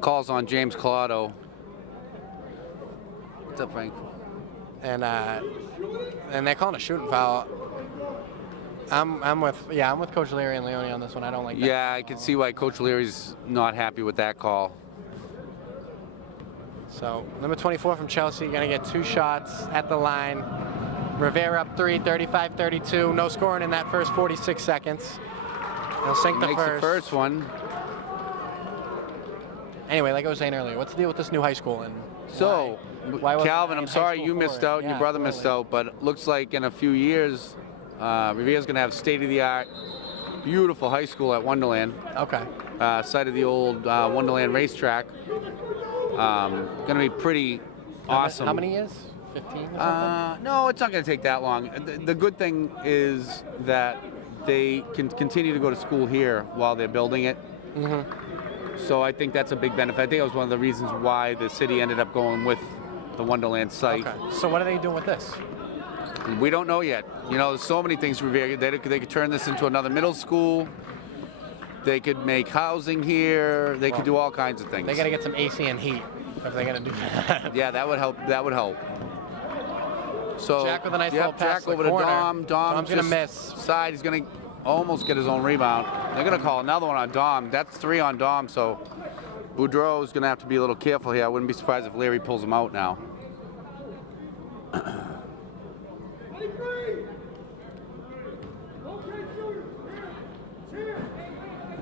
Calls on James Collado. What's up, Frank? And they're calling a shooting foul. I'm with Coach Leary and Leone on this one. I don't like that. Yeah, I can see why Coach Leary's not happy with that call. So number 24 from Chelsea gonna get 2 shots at the line. Revere up 3, 35-32. No scoring in that first 46 seconds. They'll sink the Makes first. the first one. Anyway, like I was saying earlier, what's the deal with this new high school? And so, why Calvin, I'm sorry you missed out, your brother missed out, but it looks like in a few years, Revere's going to have state-of-the-art, beautiful high school at Wonderland. Okay. Site of the old Wonderland racetrack. Going to be pretty awesome. How many years? 15 or something? No, it's not going to take that long. The good thing is that they can continue to go to school here while they're building it. Mm-hmm. So I think that's a big benefit. I think that was one of the reasons why the city ended up going with the Wonderland site. Okay. So what are they doing with this? We don't know yet. You know, there's so many things. Revere. They could turn this into another middle school. They could make housing here. They could do all kinds of things. They got to get some AC and heat if they're going to do that. Yeah, that would help. That would help. So Jack with a nice little pass Jack over to Dom. Dom's going to miss. Side. He's going to almost get his own rebound. They're going to call another one on Dom. That's 3 on Dom, so Boudreau is going to have to be a little careful here. I wouldn't be surprised if Larry pulls him out now.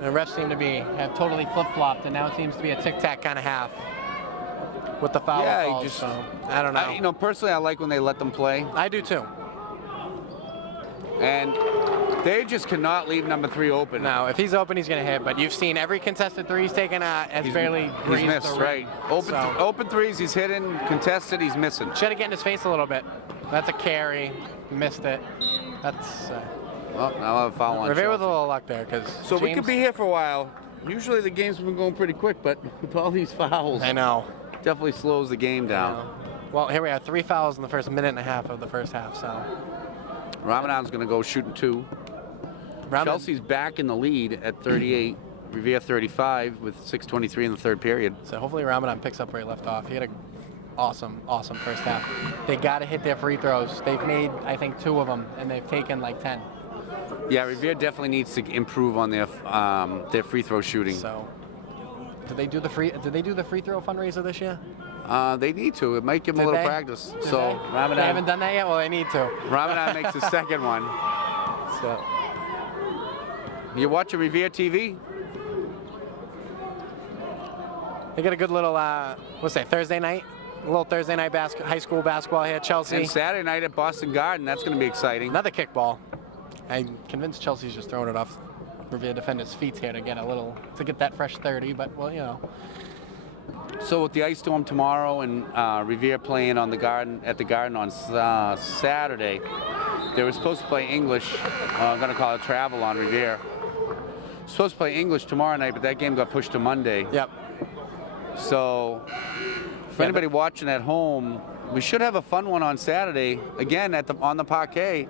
The refs seem to have totally flip-flopped, and now it seems to be a tic-tac kind of half with the foul calls. So I don't know. You know, personally, I like when they let them play. I do too. And they just cannot leave number 3 open. No, if he's open, he's going to hit. But you've seen every contested 3 he's taken has barely he's missed, right? Open threes, he's hitting. Contested, he's missing. Should have get in his face a little bit. That's a carry. Missed it. That's. Well, now I have a foul on Revere with a Chelsea. little luck there, because. So we could be here for a while. Usually the games have been going pretty quick, but with all these fouls, I know. Definitely slows the game down. Well, here we are, 3 fouls in the first minute and a half of the first half. So. Ramadan's going to go shooting 2. Chelsea's back in the lead at 38. Revere 35 with 6:23 in the third period. So hopefully Ramadan picks up where he left off. He had an awesome first half. They got to hit their free throws. They've made, I think, 2 of them, and they've taken like 10. Yeah, Revere definitely needs to improve on their free throw shooting. So, did they do the free throw fundraiser this year? They need to. It might give them a little practice. So Ramadan, they haven't done that yet. Well, they need to. Ramadan makes the second one. So you're watching Revere TV. They got a good little Thursday night. A little Thursday night high school basketball here at Chelsea. And Saturday night at Boston Garden. That's going to be exciting. Another kickball. I'm convinced Chelsea's just throwing it off Revere defender's feet here to get that fresh 30, but well, you know. So with the ice storm tomorrow and Revere playing at the Garden on Saturday, they were supposed to play English. I'm going to call it travel on Revere. supposed to play English tomorrow night, but that game got pushed to Monday. Yep. So for anybody watching at home, we should have a fun one on Saturday again on the parquet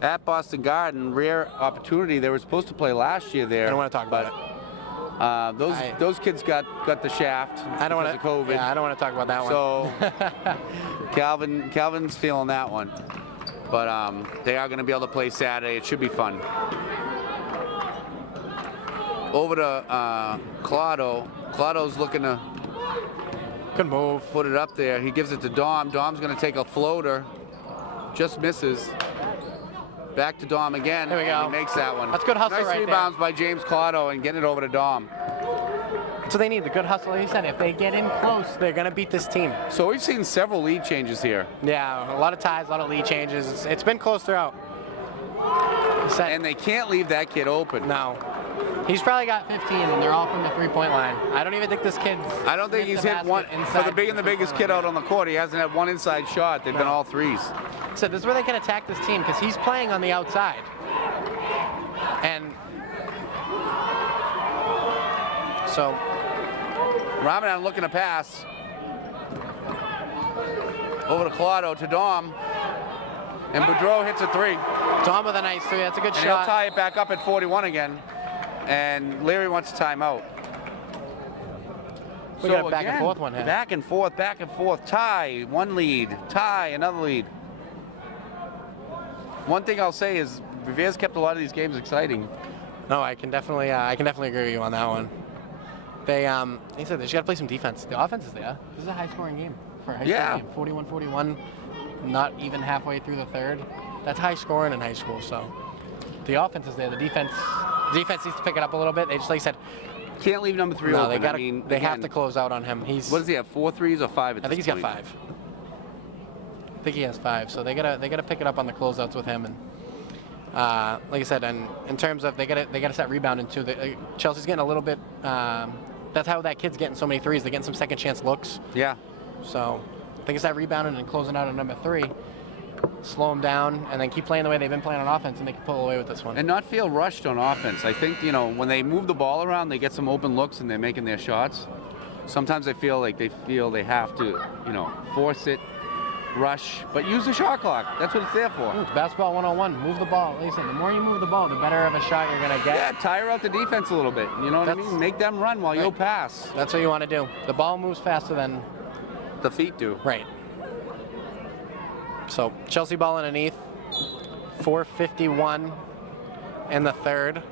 at Boston Garden. Rare opportunity. They were supposed to play last year there. I don't want to talk about it. Those kids got the shaft I don't because of COVID. Yeah, I don't want to talk about that one. So Calvin's feeling that one. But they are going to be able to play Saturday. It should be fun. Over to Claudio. Claudio's looking to good move. Put it up there. He gives it to Dom. Dom's going to take a floater. Just misses. Back to Dom again. There we go. And he makes that one. That's good hustle nice right rebounds by James Claudio and getting it over to Dom. That's what they need, the good hustle. Like you said, if they get in close, they're going to beat this team. So we've seen several lead changes here. Yeah, a lot of ties, a lot of lead changes. It's been close throughout. And they can't leave that kid open. No. He's probably got 15, and they're all from the three-point line. I don't even think this kid's... I don't think he's hit one. For the biggest kid out on the court, he hasn't had one inside shot. They've been all threes. So this is where they can attack this team, because he's playing on the outside. And so Ramadan looking to pass. Over to Claudio, to Dom. And Boudreau hits a three. Dom with a nice three. That's a good and shot. He'll tie it back up at 41 again. And Leary wants a timeout. We got a back and forth one here. Back and forth, tie, one lead, tie, another lead. One thing I'll say is Revere's kept a lot of these games exciting. No, I can definitely agree with you on that one. They said they just got to play some defense. The offense is there. This is a high-scoring game for a high school game. 41-41, not even halfway through the third. That's high scoring in high school. So the offense is there. The defense needs to pick it up a little bit. They just, like I said, can't leave number 3 no, open. They have to close out on him. What does he have? 4 threes or 5 at this point? I think he's got 5. I think he has 5. So they gotta pick it up on the closeouts with him. And like I said, and in terms of they gotta start rebounding too. Chelsea's getting a little bit. That's how that kid's getting so many threes. They're getting some second chance looks. Yeah. So they can start rebounding and closing out on number 3. Slow them down, and then keep playing the way they've been playing on offense, and they can pull away with this one. And not feel rushed on offense. I think, when they move the ball around, they get some open looks and they're making their shots. Sometimes I feel like they have to, force it, rush, but use the shot clock. That's what it's there for. It's basketball 101. Move the ball. Listen, the more you move the ball, the better of a shot you're going to get. Yeah, tire out the defense a little bit. You know what I mean? Make them run while you pass. That's what you want to do. The ball moves faster than the feet do. Right. So Chelsea ball underneath, 4:51 in the third.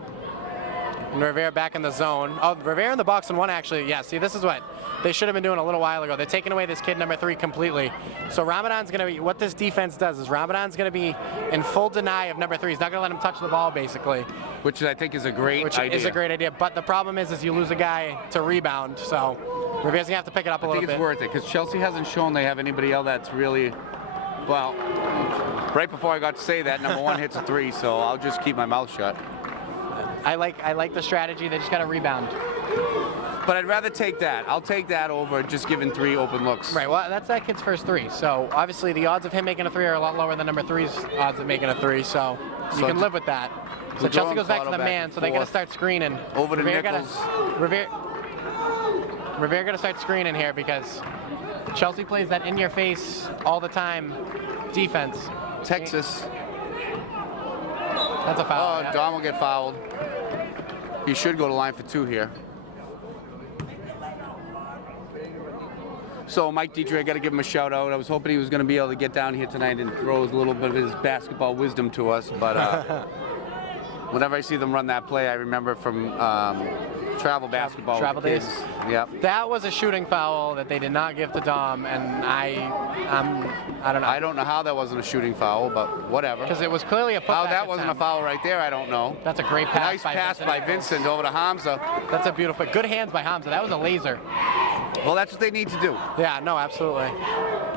And Revere back in the zone. Oh, Revere in the box and 1 actually. Yeah, see, this is what they should have been doing a little while ago. They're taking away this kid number 3 completely. So Ramadan's going to be, what this defense does is Ramadan's going to be in full deny of number 3. He's not going to let him touch the ball, basically. Which I think is a great idea. Which is a great idea. But the problem is you lose a guy to rebound. So Revere's going to have to pick it up a little bit. I think it's worth it because Chelsea hasn't shown they have anybody else that's really... Well, right before I got to say that, number 1 hits a 3, so I'll just keep my mouth shut. I like the strategy. They just got to rebound. But I'd rather take that. I'll take that over just giving 3 open looks. Right. Well, that's that kid's first 3. So obviously the odds of him making a 3 are a lot lower than number 3's odds of making a 3. So you can live with that. So Chelsea goes back to the man. So they got to start screening. Over to Nichols. Revere got to start screening here because Chelsea plays that in-your-face all the time defense. Texas. That's a foul. Oh, yeah. Dom will get fouled. He should go to line for 2 here. So Mike Dietrich, I got to give him a shout out. I was hoping he was going to be able to get down here tonight and throw a little bit of his basketball wisdom to us. But whenever I see them run that play, I remember from travel basketball. Travel days. Yep. That was a shooting foul that they did not give to Dom, and I don't know. I don't know how that wasn't a shooting foul, but whatever. Because it was clearly a putback. How that wasn't a foul right there, I don't know. That's a great pass. Nice pass by Vincent over to Hamza. That's a beautiful. Good hands by Hamza. That was a laser. Well, that's what they need to do. Yeah, no, absolutely.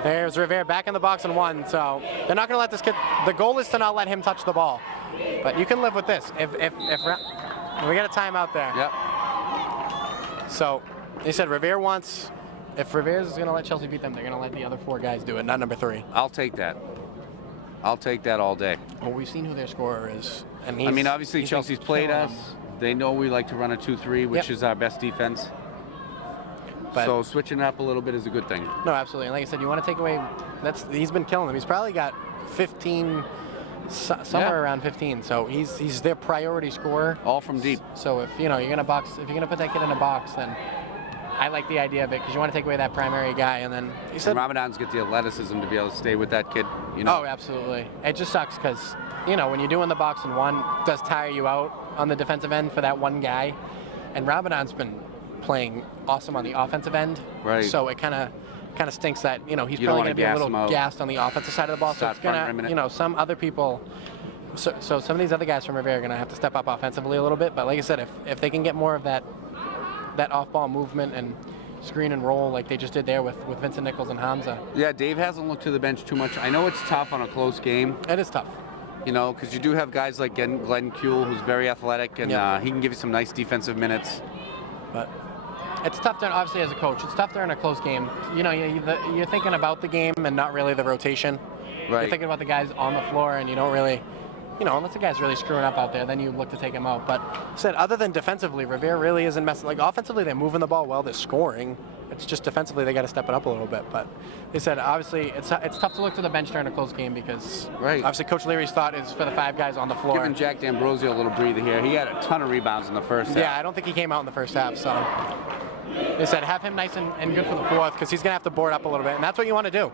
There's Revere back in the box and 1, so they're not going to let this kid. The goal is to not let him touch the ball, but you can live with this. If we get a timeout there. Yep. So they said Revere wants. If Revere is going to let Chelsea beat them, they're going to let the other 4 guys do it, not number 3. I'll take that. I'll take that all day. Well, we've seen who their scorer is, and I mean, obviously Chelsea's played us. They know we like to run a 2-3, which Yep. is our best defense. But So switching up a little bit is a good thing. no, absolutely. And like I said, you want to take away. He's been killing them. He's probably got 15, somewhere around 15. So he's their priority scorer. All from deep. So if you're gonna put that kid in a box, then I like the idea of it because you want to take away that primary guy, and then he said, And Ramadan's get the athleticism to be able to stay with that kid. You know. oh, absolutely. It just sucks because when you're doing the box and one, it does tire you out on the defensive end for that one guy, and Ramadan's been playing awesome on the offensive end. Right. So it kind of stinks that he's You don't probably wanna going to be a gas him little out. gassed on the offensive side of the ball. Start so it's front rimming gonna it. some other people. So some of these other guys from Revere are going to have to step up offensively a little bit. But like I said, if they can get more of that off-ball movement and screen and roll like they just did there with Vincent Nichols and Hamza. Yeah, Dave hasn't looked to the bench too much. I know it's tough on a close game, It is tough. because you do have guys like Glenn Kuehl, who's very athletic, and Yep. he can give you some nice defensive minutes. But it's tough, obviously, as a coach. It's tough during a close game. You're thinking about the game and not really the rotation. Right. You're thinking about the guys on the floor, and you don't really, unless the guy's really screwing up out there, then you look to take him out. But I said, other than defensively, Revere really isn't messing. Like offensively, they're moving the ball well, they're scoring. It's just defensively they got to step it up a little bit. But they said, obviously, it's tough to look to the bench during a close game because Right. obviously Coach Leary's thought is for the 5 guys on the floor. Giving Jack D'Ambrosio a little breather here. He had a ton of rebounds in the first Yeah, half. I don't think he came out in the first half, so they said have him nice and good for the fourth because he's going to have to board up a little bit, and that's what you want to do.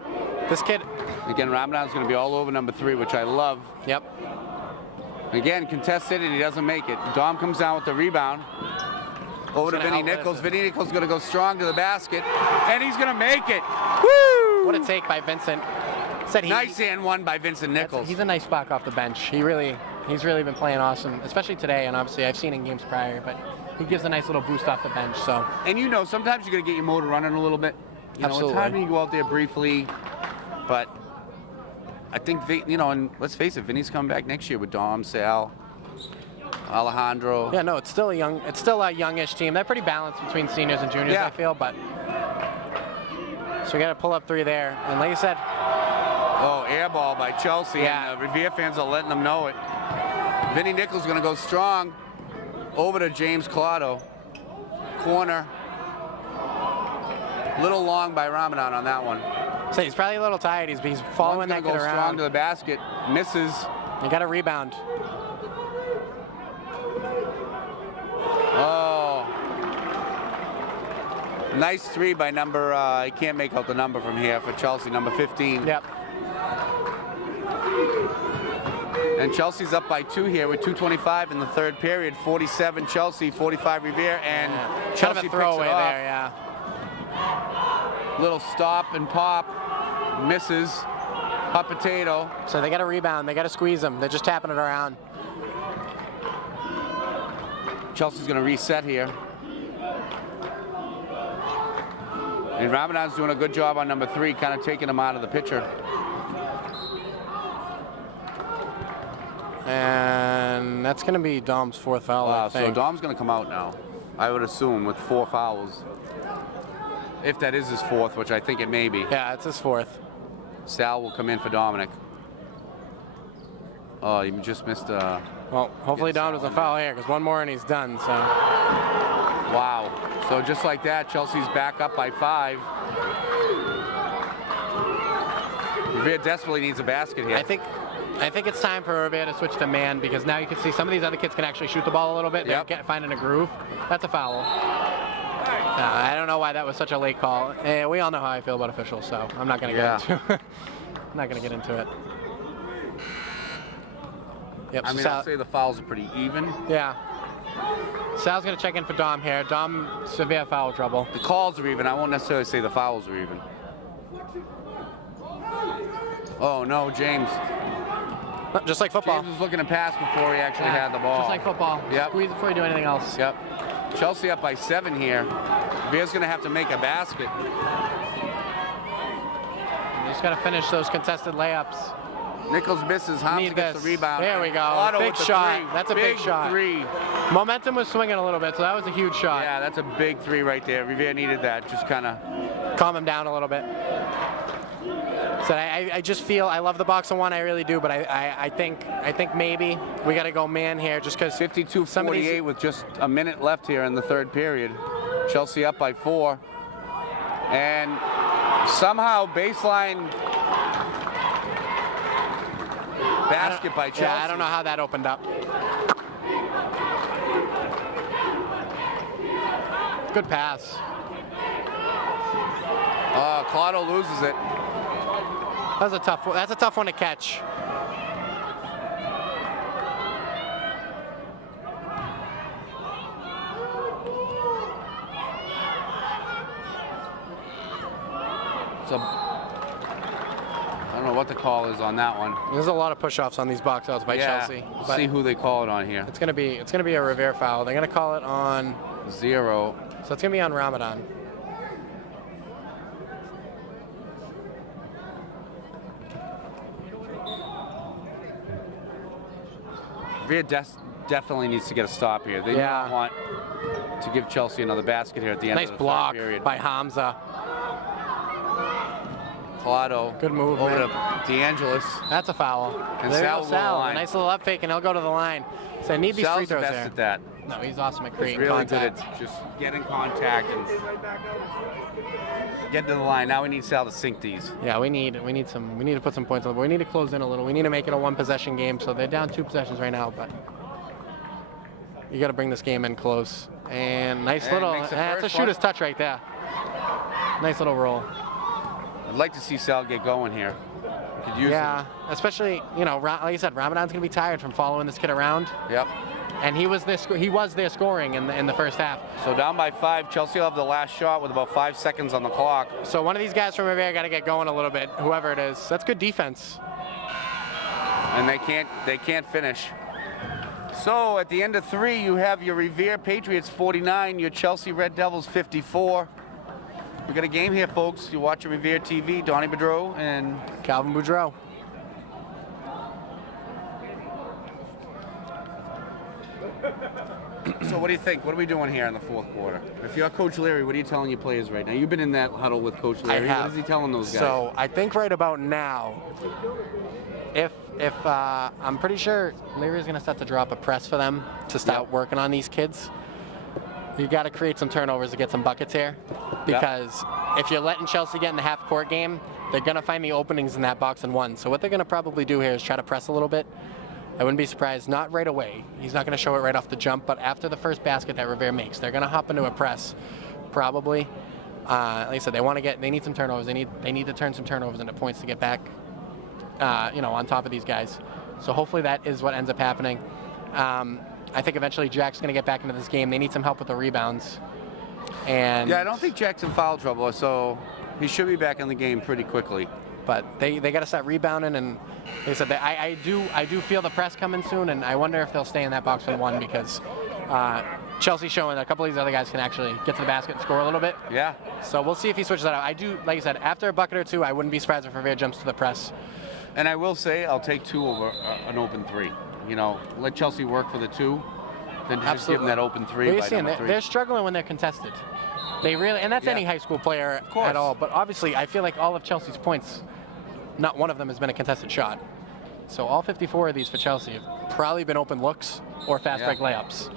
This kid, Again, Ramadan's going to be all over number 3, which I love. yep, Again, contested, and he doesn't make it. Dom comes down with the rebound. Over to gonna Vinny outlet Nichols. it. Vinny Nichols going to go strong to the basket, and he's going to make it. Woo! what a take by Vincent. Said Nice and one by Vincent Nichols. He's a nice spark off the bench. He's really been playing awesome, especially today, and obviously I've seen in games prior, but he gives a nice little boost off the bench. So And sometimes you're going to get your motor running a little bit. It's Absolutely. hard when you go out there briefly, but I think, and let's face it, Vinny's coming back next year with Dom, Sal, Alejandro. yeah, no, it's still a youngish team. They're pretty balanced between seniors and juniors, Yeah. I feel, but so we got to pull up 3 there, and like you said, Oh, air ball by Chelsea, Yeah. and the Revere fans are letting them know it. Vinny Nichols going to go strong over to James Collado. Corner. Little long by Ramadan on that one. so he's probably a little tired. He's following One's that gonna kid go strong around. to the basket. Misses. You got a rebound. Oh. Nice 3 by number, I can't make out the number from here for Chelsea, number 15. Yep. And Chelsea's up by 2 here with 2:25 in the third period. 47 Chelsea, 45 Revere, and Kind Chelsea of a picks throwaway it off. there, yeah. Little stop and pop, misses. Hot potato. So they got a rebound. They got to squeeze them. They're just tapping it around. Chelsea's going to reset here. And Ramadan's doing a good job on number 3, kind of taking him out of the picture. And that's going to be Dom's 4th foul, I So think. Dom's going to come out now, I would assume, with 4 fouls. If that is his 4th, which I think it may be. Yeah, it's his 4th. Sal will come in for Dominic. Oh, you just missed a... Well, hopefully Get Dom Sal doesn't in foul here because one more and he's done. So Wow. So just like that, Chelsea's back up by 5. Revere desperately needs a basket here. I think it's time for Revere to switch to man because now you can see some of these other kids can actually shoot the ball a little bit. Yep. They're finding a groove. That's a foul. I don't know why that was such a late call. We all know how I feel about officials, so I'm not going to get into it. I'm not going to get into it. Yep, I so mean, Sal, I'll say the fouls are pretty even. yeah. Sal's going to check in for Dom here. Dom, severe foul trouble. The calls are even. I won't necessarily say the fouls are even. Oh, no, James. Just like football. James was looking to pass before he actually had the ball. Just like football. Yep. Squeeze before you do anything else. Yep. Chelsea up by 7 here. Revere's going to have to make a basket. You just got to finish those contested layups. Nichols misses. Hamza Need gets this. the rebound. There we go. Otto Big with the shot. 3. That's a big shot. 3. Momentum was swinging a little bit, so that was a huge shot. Yeah, that's a big 3 right there. Revere needed that. Just kind of. Calm him down a little bit. So I just feel I love the box of one, I really do, but I think maybe we got to go man here just because 52-48 with just a minute left here in the third period. Chelsea up by 4, and somehow baseline basket by Chelsea. Yeah, I don't know how that opened up. Good pass. Claudio loses it. That's a tough one to catch. So I don't know what the call is on that one. There's a lot of push-offs on these box outs by Chelsea. Let's see who they call it on here. It's gonna be a Revere foul. They're gonna call it on 0. So it's gonna be on Ramadan. Revere definitely needs to get a stop here. They don't want to give Chelsea another basket here at the end of the Nice third period. block by Hamza. Claudio. Good move, over man. to DeAngelis. That's a foul. And there Sal you will go, go to the Sal. line. Nice little up fake, and he'll go to the line. So I need these free Sal's throws best there. at that. No, he's awesome at He's creating really contact. good at just get in contact and get to the line. Now we need Sal to sink these. Yeah, we need to put some points on the board. We need to close in a little. We need to make it a one-possession game. So they're down 2 possessions right now, but you got to bring this game in close. And nice little. makes the That's a first shooter's one. touch right there. Nice little roll. I'd like to see Sal get going here. Could use Yeah, especially like you said, Ramadan's gonna be tired from following this kid around. it. Yep. And he was there scoring in the first half. So down by 5. Chelsea will have the last shot with about 5 seconds on the clock. So one of these guys from Revere got to get going a little bit. Whoever it is, that's good defense. And they can't finish. So at the end of 3, you have your Revere Patriots 49, your Chelsea Red Devils 54. We got a game here, folks. You're watching Revere TV. Donnie Bedreau and Calvin Boudreau. So what do you think? What are we doing here in the fourth quarter? If you're Coach Leary, what are you telling your players right now? You've been in that huddle with Coach Leary. What is he telling those guys? So I think right about now, if I'm pretty sure Leary's going to set to drop a press for them to start working on these kids. You got to create some turnovers to get some buckets here, because if you're letting Chelsea get in the half-court game, they're going to find the openings in that box and one. So what they're going to probably do here is try to press a little bit. I wouldn't be surprised, not right away. He's not going to show it right off the jump, but after the first basket that Revere makes, they're going to hop into a press, probably. Like I said, they need some turnovers. They need to turn some turnovers into points to get back, on top of these guys. So hopefully that is what ends up happening. I think eventually Jack's going to get back into this game. They need some help with the rebounds. And yeah, I don't think Jack's in foul trouble, so he should be back in the game pretty quickly. But they got to start rebounding, and like I said, I do feel the press coming soon, and I wonder if they'll stay in that box and one, because Chelsea's showing that a couple of these other guys can actually get to the basket and score a little bit. Yeah. So we'll see if he switches that out. I do, like I said, after a bucket or two, I wouldn't be surprised if Revere jumps to the press. And I will say, I'll take 2 over an open 3. Let Chelsea work for the 2, then just give them that open 3. What are you seeing? They're struggling when they're contested. They really, and that's any high school player at all. But obviously, I feel like all of Chelsea's points, not one of them has been a contested shot. So all 54 of these for Chelsea have probably been open looks or fast break layups.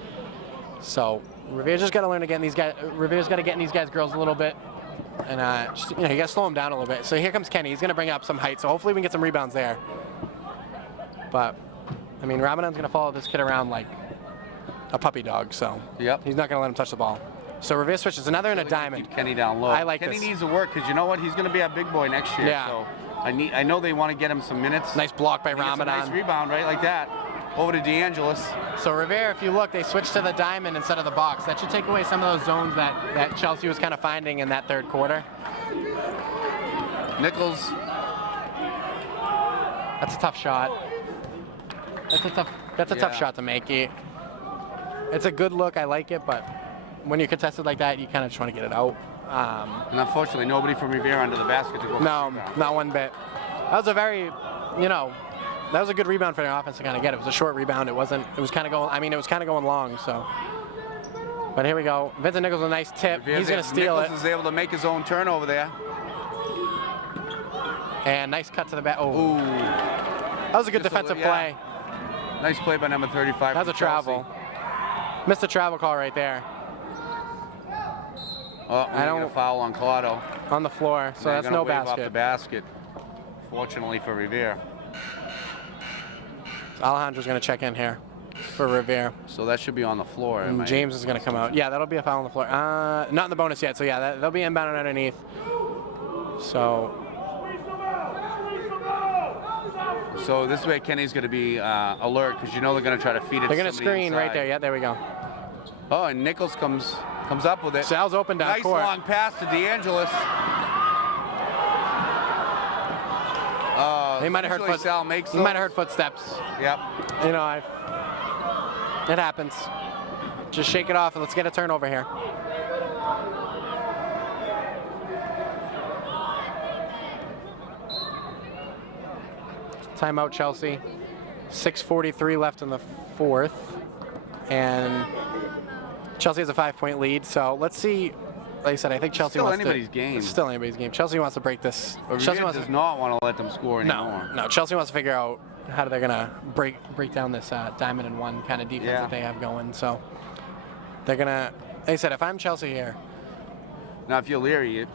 So Revere's just got to learn to get in these guys. Revere's got to get in these guys' girls a little bit, and you got to slow them down a little bit. So here comes Kenny. He's going to bring up some height. So hopefully we can get some rebounds there. But I mean, Ramadan's going to follow this kid around like a puppy dog. So he's not going to let him touch the ball. So Revere switches another in a diamond. Keep Kenny down low. I like Kenny this. needs to work, because you know what? He's going to be a big boy next year. Yeah. So I know they want to get him some minutes. Nice block by Ramadan. Nice rebound, right, like that. Over to DeAngelis. So Revere, if you look, they switched to the diamond instead of the box. That should take away some of those zones that Chelsea was kind of finding in that third quarter. Nichols. That's a tough shot. That's a tough shot to make. It's a good look. I like it, but when you're contested like that, you kind of just want to get it out. And unfortunately, nobody from Revere under the basket to go. No, not one bit. That was a very, that was a good rebound for their offense to kind of get. It was a short rebound. It was kind of going. I mean, it was kind of going long. So, but here we go. Vincent Nichols with a nice tip. He's going to steal Nichols is able to make his own turnover there. And nice cut to the back. Oh, Ooh. that was a good Just defensive yeah. play. Nice play by number 35. That was a for Chelsea. travel. Missed a travel call right there Oh, we got a foul on Collado. on the floor, so They're that's gonna no wave off basket. the basket. Fortunately for Revere. So Alejandro's going to check in here for Revere. So that should be on the floor. And James is going to come out. Yeah, that'll be a foul on the floor. Not in the bonus yet, so yeah, they'll be inbound and underneath. So this way Kenny's going to be alert because you know they're going to try to feed it. they're going to to somebody screen right inside. there. Yeah, there we go. Oh, and Nichols comes up with it. Sal's open down nice court. long pass to DeAngelis. He might have heard Sal makes He might have heard footsteps. Yep. You know, it happens. Just shake it off and let's get a turnover here. Timeout, Chelsea. 6:43 left in the fourth, and Chelsea has a 5-point lead. So let's see. Like I said, I think Chelsea Still wants anybody's to. game. It's still anybody's game. Chelsea wants to break this. But Chelsea Revere wants does to. not want to let them score anymore. No. Chelsea wants to figure out how they're gonna break down this diamond and one kind of defense that they have going. So they're gonna. Like I said, if I'm Chelsea here, Now, if you're Leary, you're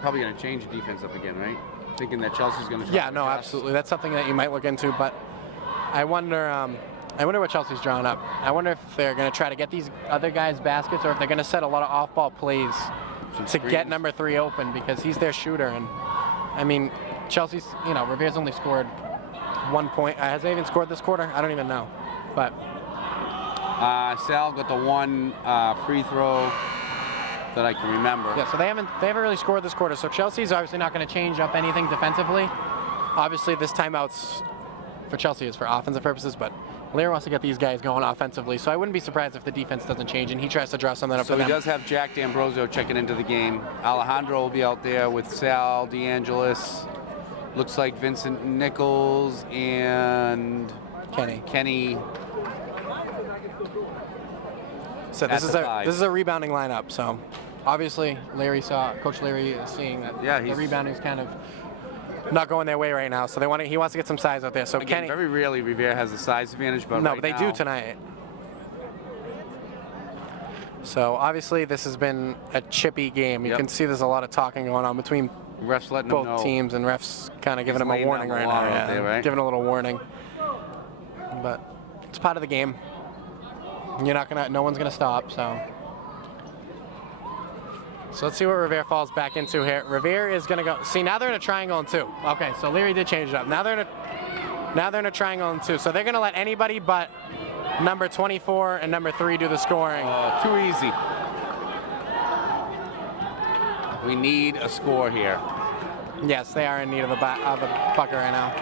probably going to change the defense up again, right? Thinking that Chelsea's going to. yeah, no, absolutely. That's something that you might look into. But I wonder what Chelsea's drawing up. I wonder if they're going to try to get these other guys baskets, or if they're going to set a lot of off-ball plays to get number 3 open, because he's their shooter. And I mean, Chelsea's, Revere's only scored 1 point. Has they even scored this quarter? I don't even know. But Sal got the one free throw that I can remember. yeah, so they haven't really scored this quarter. So Chelsea's obviously not going to change up anything defensively. Obviously, this timeout's for Chelsea is for offensive purposes, but Lear wants to get these guys going offensively. So I wouldn't be surprised if the defense doesn't change and he tries to draw something up So for them. he does have Jack D'Ambrosio checking into the game. Alejandro will be out there with Sal, DeAngelis. Looks like Vincent Nichols and Kenny. So this is a rebounding lineup. So obviously Coach Leary is seeing that the rebounding is kind of not going their way right now. So he wants to get some size out there. So Again, Kenny, very rarely Revere has the size advantage, but but they do tonight. So obviously this has been a chippy game. You can see there's a lot of talking going on between refs letting both them know. teams, and refs kind of giving them a laying warning down the right law now. out there, right? Giving a little warning. But it's part of the game. No one's gonna stop. So let's see what Revere falls back into here. Revere is gonna go. See, now they're in a triangle and 2. Okay, so Leary did change it up. Now they're in a triangle and 2. So they're gonna let anybody but number 24 and number 3 do the scoring. Too easy. We need a score here. Yes, they are in need of a bucket right now.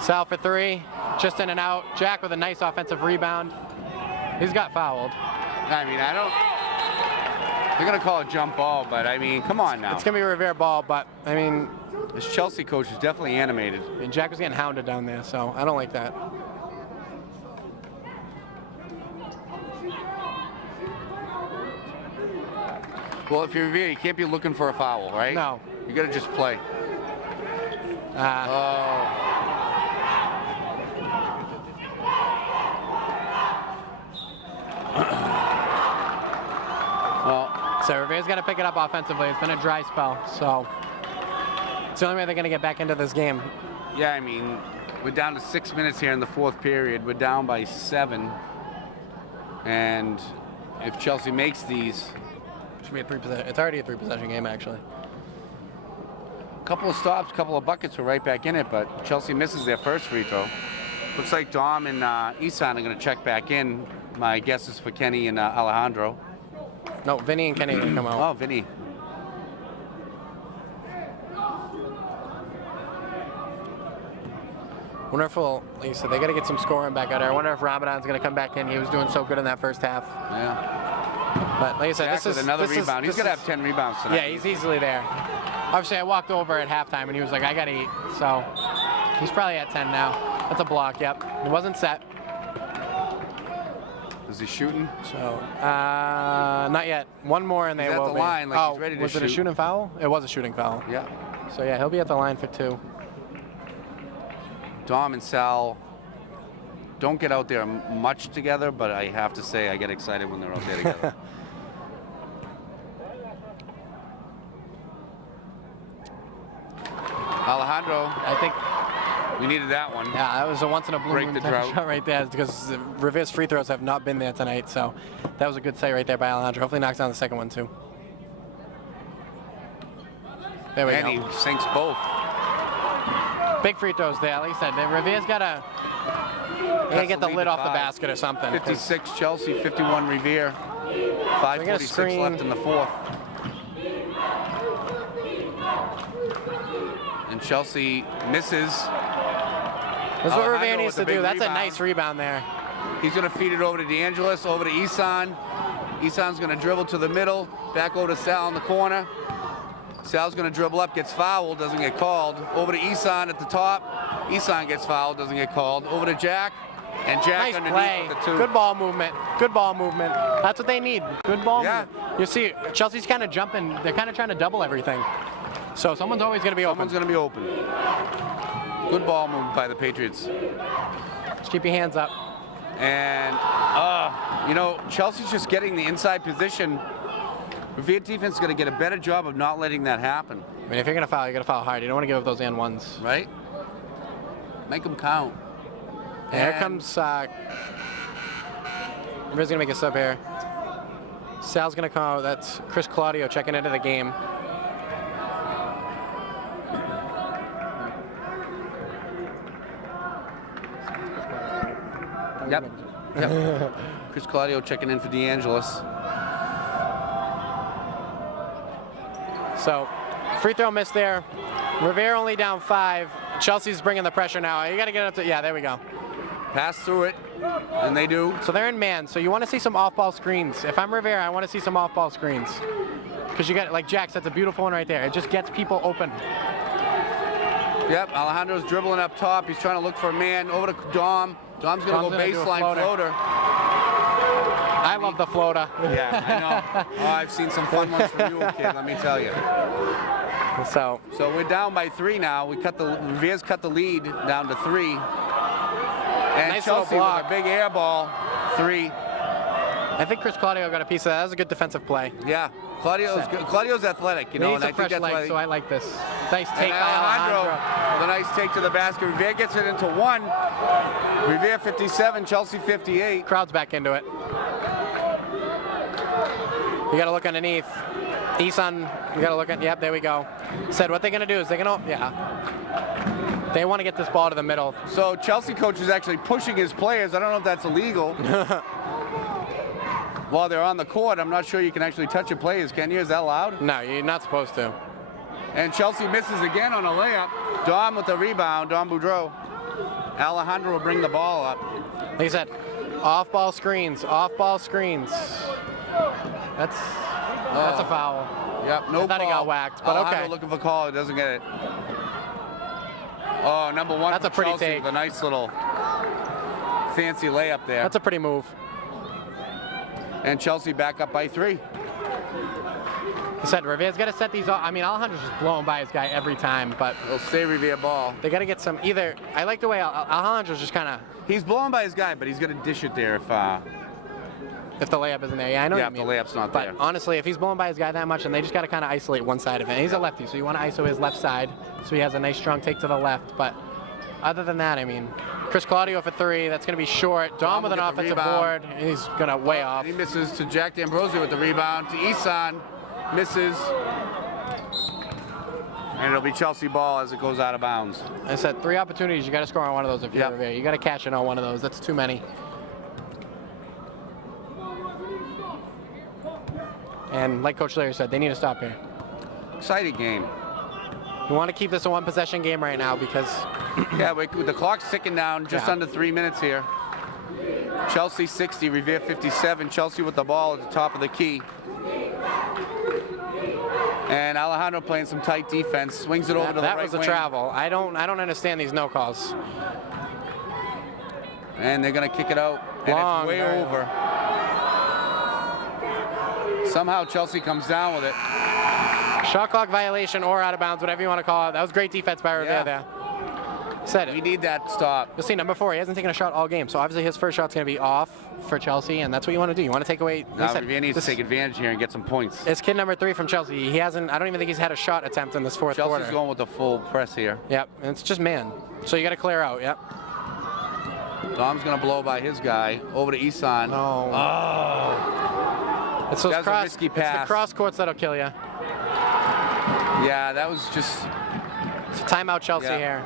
Sal for 3, just in and out. Jack with a nice offensive rebound. He's got fouled. I mean, they're going to call it jump ball, but I mean, come on now. It's going to be a Revere ball, but I mean, this Chelsea coach is definitely animated. And Jack was getting hounded down there, so I don't like that. Well, if you're Revere, you can't be looking for a foul, right? No. You got to just play. So Revere's got to pick it up offensively. It's been a dry spell, so it's the only way they're going to get back into this game. Yeah, I mean, we're down to 6 minutes here in the 4th period. We're down by 7. And if Chelsea makes these... Should be a 3-possession. It's already a 3-possession game, actually. Couple of stops, couple of buckets, we're right back in it, but Chelsea misses their first free throw. Looks like Dom and Isan are going to check back in. My guess is for Kenny and Alejandro. No, Vinny and Kenny are going to come out. Oh, Vinny. Wonder if like you said, they got to get some scoring back out there. I wonder if Ramadan's going to come back in. He was doing so good in that first half. Yeah. But like I said, Jack with another rebound. He's going to have 10 rebounds tonight. Yeah, he's easily there. Obviously, I walked over at halftime, and he was like, I got to eat. So he's probably at 10 now. That's a block, yep. It wasn't set. Was he shooting? So, not yet. One more and they He's at will the be. line like oh, he's ready to was it a shoot. shooting foul? It was a shooting foul. Yeah. So yeah, he'll be at the line for 2. Dom and Sal don't get out there much together, but I have to say I get excited when they're out there together. Alejandro, I think, we needed that one. yeah, that was a once in a blue Break moon the type of drought. shot right there because Revere's free throws have not been there tonight. So that was a good save right there by Alejandro. Hopefully knocks down the second one too. There we And go. he sinks both. Big free throws there. Like I said, Revere's got to get the lead lid to off the 5. basket or something. 56 Chelsea, 51 Revere. 5:46 screen. left in the fourth. And Chelsea misses. This is what Alejandro Revere needs with a to do. big That's a rebound. nice rebound there. He's going to feed it over to DeAngelis, over to Isan. Isan's going to dribble to the middle, back over to Sal in the corner. Sal's going to dribble up, gets fouled, doesn't get called. Over to Isan at the top. Isan gets fouled, doesn't get called. Over to Jack, and Jack Nice underneath play. with the 2. Good ball movement. Good ball movement. That's what they need. Good ball Yeah. movement. You see, Chelsea's kind of jumping. They're kind of trying to double everything. So someone's always going to be open. Someone's going to be open. Good ball movement by the Patriots. Just keep your hands up. And, you know, Chelsea's just getting the inside position. Revere defense is going to get a better job of not letting that happen, I mean, if you're going to foul, you're going to foul hard. You don't want to give up those and ones. right? Make them count. And here And- comes, Revere's going to make a sub here. Sal's going to come out. That's Chris Claudio checking into the game. Yep. Yep. Chris Claudio checking in for DeAngelis. So, free throw miss there. Revere only down 5. Chelsea's bringing the pressure now. You got to get up to, yeah, there we go. Pass through it, and they do. So they're in man. So you want to see some off-ball screens. If I'm Revere, I want to see some off-ball screens. Because you got, like Jax, that's a beautiful one right there. It just gets people open. Yep, Alejandro's dribbling up top. He's trying to look for a man. Over to Dom. Dom's going to go Dom's gonna do a baseline floater. I love the floater. Yeah, I know. Oh, I've seen some fun ones from you, kid, let me tell you. So So we're down by 3 now. Revere's cut the lead down to 3. And Nice little Chelsea block. with a big air ball, 3. I think Chris Claudio got a piece of that. That was a good defensive play. Yeah, Claudio's good. Claudio's athletic, you know, He and needs I some think fresh that's why. legs, so I like this. Nice take And by Alejandro. the nice take to the basket. Revere gets it into 1. Revere 57, Chelsea 58. Crowd's back into it. You got to look underneath. Isan, you got to look at, yep, there we go. Said what they're going to do is they're going to, yeah. They want to get this ball to the middle. So Chelsea coach is actually pushing his players. I don't know if that's illegal. While they're on the court, I'm not sure you can actually touch your players, can you? Is that allowed? No, you're not supposed to. And Chelsea misses again on a layup. Dom with the rebound, Dom Boudreau. Alejandro will bring the ball up. Like I said, off-ball screens, off-ball screens. That's a foul. Yep, no I thought he call. got whacked, but Alejandro okay. looking for call, he doesn't get it. Oh, number 1 That's for a pretty Chelsea take. with a nice little fancy layup there. That's a pretty move. And Chelsea back up by 3. I said Revere's got to set these off. I mean, Alejandro's just blowing by his guy every time, but They'll stay Revere ball. they got to get some either. I like the way Alejandro's just kind of, He's blowing by his guy, but he's going to dish it there if the layup isn't there. Yeah, I know yeah, what if you the mean. layup's not But there. honestly, if he's blowing by his guy that much, then they just got to kind of isolate one side of it. And he's a lefty, so you want to ISO his left side, so he has a nice strong take to the left. But other than that, I mean, Chris Claudio for 3. That's going to be short. Dom with an will get the offensive rebound. board. He's going to way off. He misses to Jack D'Ambrosio with the rebound. To Isan, misses. And it'll be Chelsea ball as it goes out of bounds. I said 3 opportunities. You got to score on one of those if you're Yep. Revere. You got to catch it on one of those. That's too many. And like Coach Larry said, they need to stop here. Exciting game. You want to keep this a 1-possession game right now because Yeah, the clock's ticking down, just Yeah. under 3 minutes here. Chelsea 60, Revere 57. Chelsea with the ball at the top of the key. And Alejandro playing some tight defense, swings it over to the that right was a wing. travel. I don't understand these no calls. And they're gonna kick it out, and Long, it's way very over. Somehow Chelsea comes down with it. Shot clock violation or out of bounds, whatever you want to call it. That was great defense by Revere there. Said it. We need that stop. You'll see, number 4, he hasn't taken a shot all game, so obviously his first shot's going to be off for Chelsea, and that's what you want to do. You want to take away. Now Revere needs to take advantage here and get some points. It's kid number 3 from Chelsea. He hasn't. I don't even think he's had a shot attempt in this fourth quarter. Chelsea's going with the full press here. Yep, and it's just man. So you got to clear out. Yep. Dom's going to blow by his guy over to Isan. Oh. It's those That's a risky pass. It's the cross courts that'll kill you. Yeah, that was just. It's a timeout Chelsea here.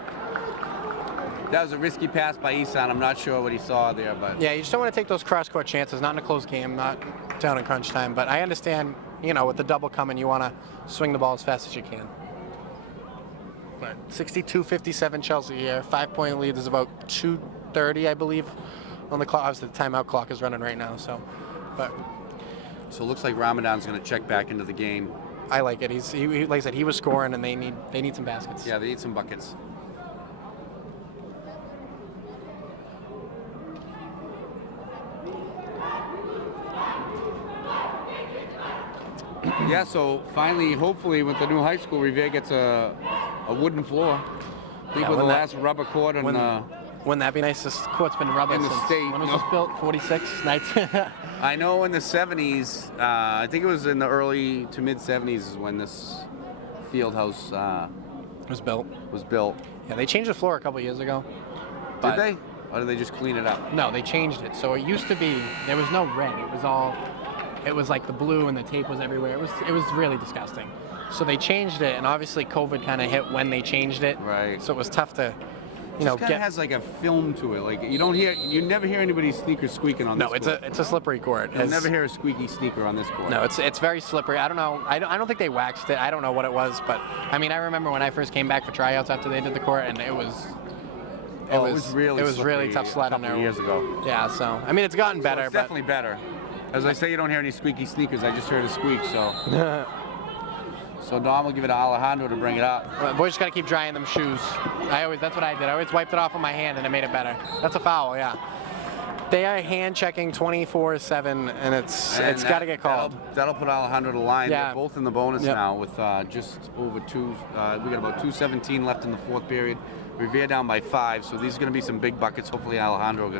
That was a risky pass by Isan. I'm not sure what he saw there, but yeah, you just don't want to take those cross-court chances. Not in a close game, not down in crunch time. But I understand, you know, with the double coming, you want to swing the ball as fast as you can. But 62-57 Chelsea here. 5-point lead is about 2:30, I believe, on the clock. Obviously, the timeout clock is running right now. So it looks like Ramadan's going to check back into the game. I like it. He like I said, he was scoring, and they need some baskets. Yeah, they need some buckets. Yeah, so finally, hopefully, with the new high school, Revere gets a wooden floor. I think with the last rubber court and wouldn't that be nice? This court's been rubber in the since state. when was this built? 46 nights. I know in the 70s. I think it was in the early to mid 70s is when this field house was built. Yeah, they changed the floor a couple years ago. Did they? Or did they just clean it up? No, they changed it. So it used to be there was no red. It was like the blue and the tape was everywhere. It was really disgusting. So they changed it, and obviously COVID kind of hit when they changed it. Right. So it was tough to, It kind of has like a film to it. Like you never hear anybody's sneakers squeaking on this court. No, it's a slippery court. You'll never hear a squeaky sneaker on this court. No, it's very slippery. I don't know. I don't think they waxed it. I don't know what it was, but I mean, I remember when I first came back for tryouts after they did the court, and it was really tough sled on there years ago. Yeah, so I mean, it's gotten better. It's definitely better. As I say, you don't hear any squeaky sneakers. I just heard a squeak, so. So Dom will give it to Alejandro to bring it up. Well, boys just got to keep drying them shoes. That's what I did. I always wiped it off with my hand, and it made it better. That's a foul, yeah. They are hand checking 24/7, and it's got to get called. That'll put Alejandro to the line. Yeah. They're both in the bonus now with just over 2. We got about 2:17 left in the fourth period. Revere down by 5, so these are going to be some big buckets. Hopefully Alejandro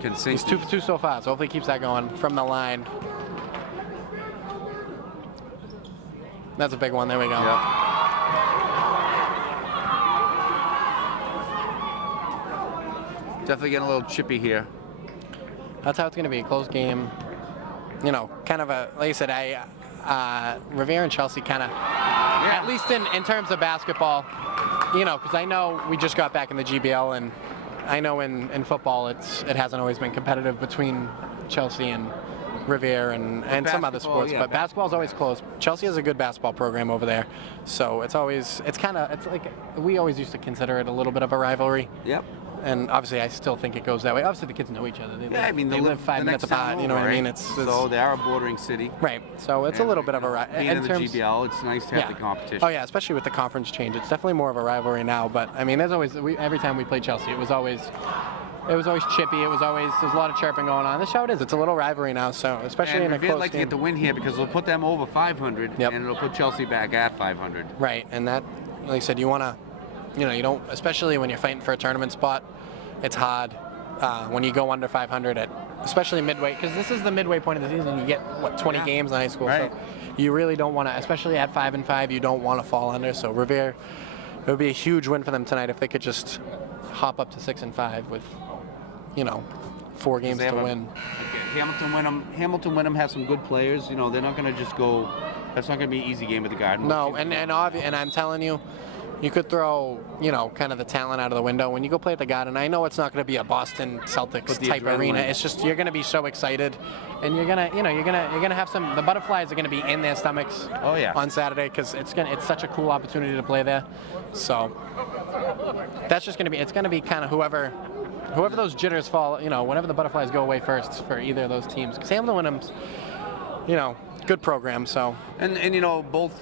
can sink. He's 2 for 2 so far, so hopefully he keeps that going from the line. That's a big one. There we go. Yep. Definitely getting a little chippy here. That's how it's going to be. A close game. You know, kind of a, like I said, Revere and Chelsea kind of, at least in terms of basketball, you know, because I know we just got back in the GBL, and I know in football it hasn't always been competitive between Chelsea and Revere and some other sports, but basketball's always close. Chelsea has a good basketball program over there, so it's like we always used to consider it a little bit of a rivalry. Yep. And obviously, I still think it goes that way. Obviously, the kids know each other. They live 5 minutes apart. You know what I mean? So they are a bordering city. Right. So it's a little bit of a rivalry. Being in the GBL, it's nice to have the competition. Oh yeah, especially with the conference change, it's definitely more of a rivalry now. But I mean, there's always every time we play Chelsea, it was always chippy. There's a lot of chirping going on. This show it is. It's a little rivalry now. So especially in a close game. Like to get the win here because it'll put them over 500, and it'll put Chelsea back at 500. Right. And that, like I said, you want to, you don't, especially when you're fighting for a tournament spot. It's hard when you go under 500 especially midway, because this is the midway point of the season. You get 20 games in high school, so you really don't want to, especially at 5-5, you don't want to fall under. So Revere, it would be a huge win for them tonight if they could just hop up to 6-5 with, 4 games to win. Hamilton Wyndham has some good players. They're not going to just go. That's not going to be an easy game at the Garden. No, and I'm telling you. You could throw, kind of the talent out of the window when you go play at the Garden. I know it's not going to be a Boston Celtics type arena. It's just you're going to be so excited, and you're gonna have some. The butterflies are going to be in their stomachs. Oh yeah. On Saturday because it's such a cool opportunity to play there. So that's just going to be. It's going to be kind of whoever those jitters fall. Whenever the butterflies go away first for either of those teams. Because Hamilton Wyndham's, good program. So and both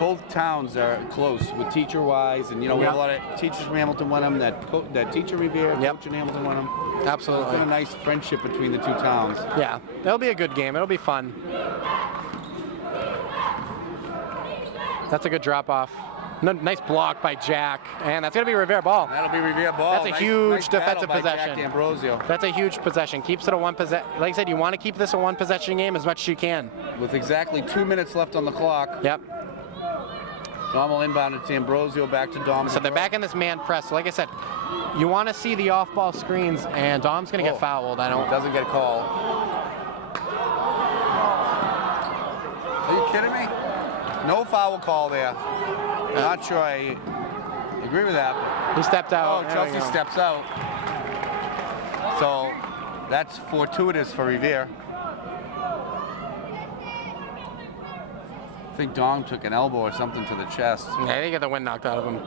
both towns are close with teacher-wise, and we have a lot of teachers from Hamilton win them. That teacher Revere, coach in Hamilton win them. Absolutely. It's been a nice friendship between the two towns. Yeah, that'll be a good game. It'll be fun. That's a good drop-off. Nice block by Jack, and that's going to be Revere ball. That'll be Revere ball. That's a huge nice defensive battle by possession. Jack D'Ambrosio. That's a huge possession. Keeps it a one possession. Like I said, you want to keep this a one possession game as much as you can. With exactly 2 minutes left on the clock. Yep. Dom will inbound it to Ambrosio, back to Dom. So they're back in this man press. So like I said, you want to see the off-ball screens, and Dom's going to get fouled. Doesn't get called. Are you kidding me? No foul call there. I'm not sure I agree with that. He stepped out. Oh, Chelsea steps out. So that's fortuitous for Revere. I think Dong took an elbow or something to the chest. Yeah, they get the wind knocked out of him.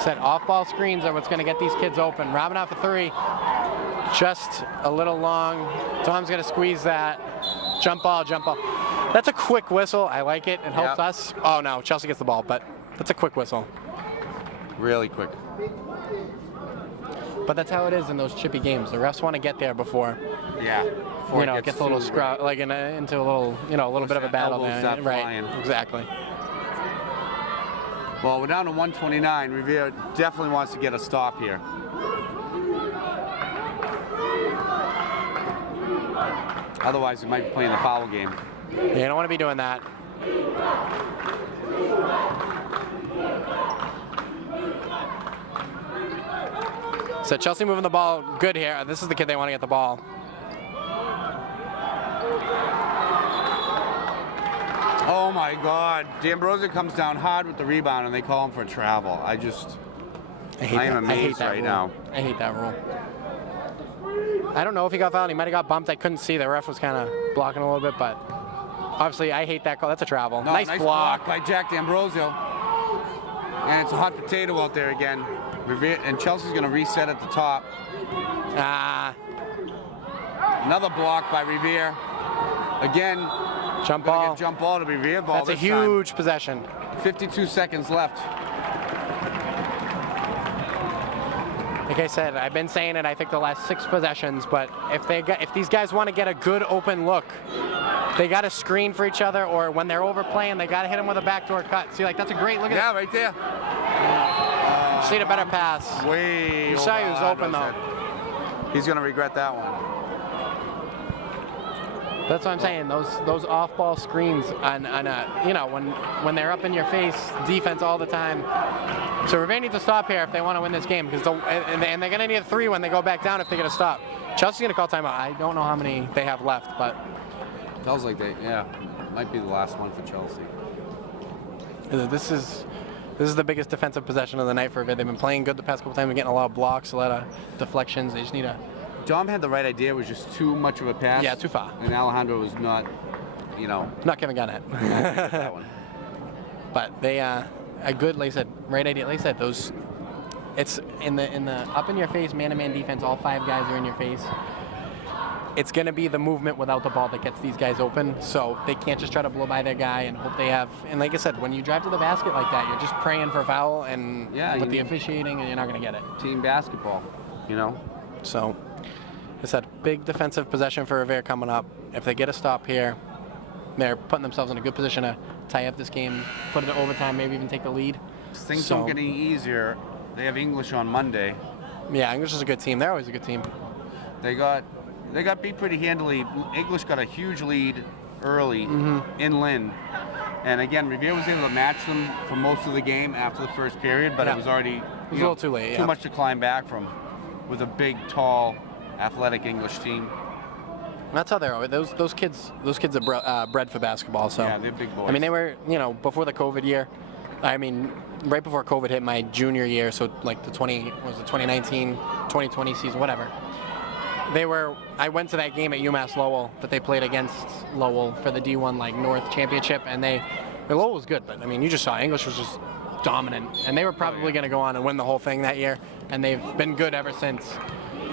Said off-ball screens are what's going to get these kids open. Robbing out for three. Just a little long. Tom's going to squeeze that. Jump ball, jump ball. That's a quick whistle. I like it. It helps us. Oh, no. Chelsea gets the ball, but that's a quick whistle. Really quick. But that's how it is in those chippy games. The refs want to get there before. Yeah. Before it gets a little like into a little, a little bit of a battle there. Right. Flying. Exactly. Well, we're down to 129. Revere definitely wants to get a stop here. Otherwise, we might be playing the foul game. Yeah, you don't want to be doing that. So Chelsea moving the ball good here. This is the kid they want to get the ball. Oh my God. D'Ambrosio comes down hard with the rebound and they call him for travel. I am amazed right now. I hate that rule. I don't know if he got fouled. He might have got bumped. I couldn't see. The ref was kind of blocking a little bit, but obviously I hate that call. That's a travel. No, nice block by Jack D'Ambrosio. And it's a hot potato out there again. Revere, and Chelsea's going to reset at the top. Another block by Revere. Again, jump ball. Jump ball to Revere ball. That's a huge possession. 52 seconds left. Like I said, I've been saying it, I think, the last 6 possessions, but if these guys want to get a good open look, they got to screen for each other, or when they're overplaying, they got to hit them with a backdoor cut. See, like, that's a great look at that. Yeah, right there. Just need a better pass. Way You saw he was open, though. He's going to regret that one. That's what I'm saying. Those off-ball screens on when they're up in your face, defense all the time. So Revere needs to stop here if they want to win this game, because and they're going to need a 3 when they go back down if they're going to stop. Chelsea's going to call timeout. I don't know how many they have left, but Feels like might be the last one for Chelsea. This is the biggest defensive possession of the night for Revere. They've been playing good the past couple times. They're getting a lot of blocks, a lot of deflections. They just need a. Dom had the right idea. It was just too much of a pass. Yeah, too far. And Alejandro was not, not Kevin Garnett. that one. But they a good, like I said, right idea. Like I said, it's in the up in your face man-to-man defense. All 5 guys are in your face. It's going to be the movement without the ball that gets these guys open. So they can't just try to blow by their guy and hope they have. And like I said, when you drive to the basket like that, you're just praying for a foul and with the officiating, and you're not going to get it. Team basketball, So, I said, big defensive possession for Revere coming up. If they get a stop here, they're putting themselves in a good position to tie up this game, put it to overtime, maybe even take the lead. Things don't get any easier. They have English on Monday. Yeah, English is a good team. They're always a good team. They got beat pretty handily. English got a huge lead early in Lynn. And again, Revere was able to match them for most of the game after the first period, but it was already a little too late. Too much to climb back from with a big, tall, athletic English team. And that's how they're. Those kids are bred for basketball. So yeah, they're big boys. I mean, they were before the COVID year. I mean, right before COVID hit my junior year, so like the 2019, 2020 season, whatever. I went to that game at UMass Lowell that they played against Lowell for the D1 North Championship, and Lowell was good, but I mean, you just saw English was just dominant, and they were probably going to go on and win the whole thing that year, and they've been good ever since.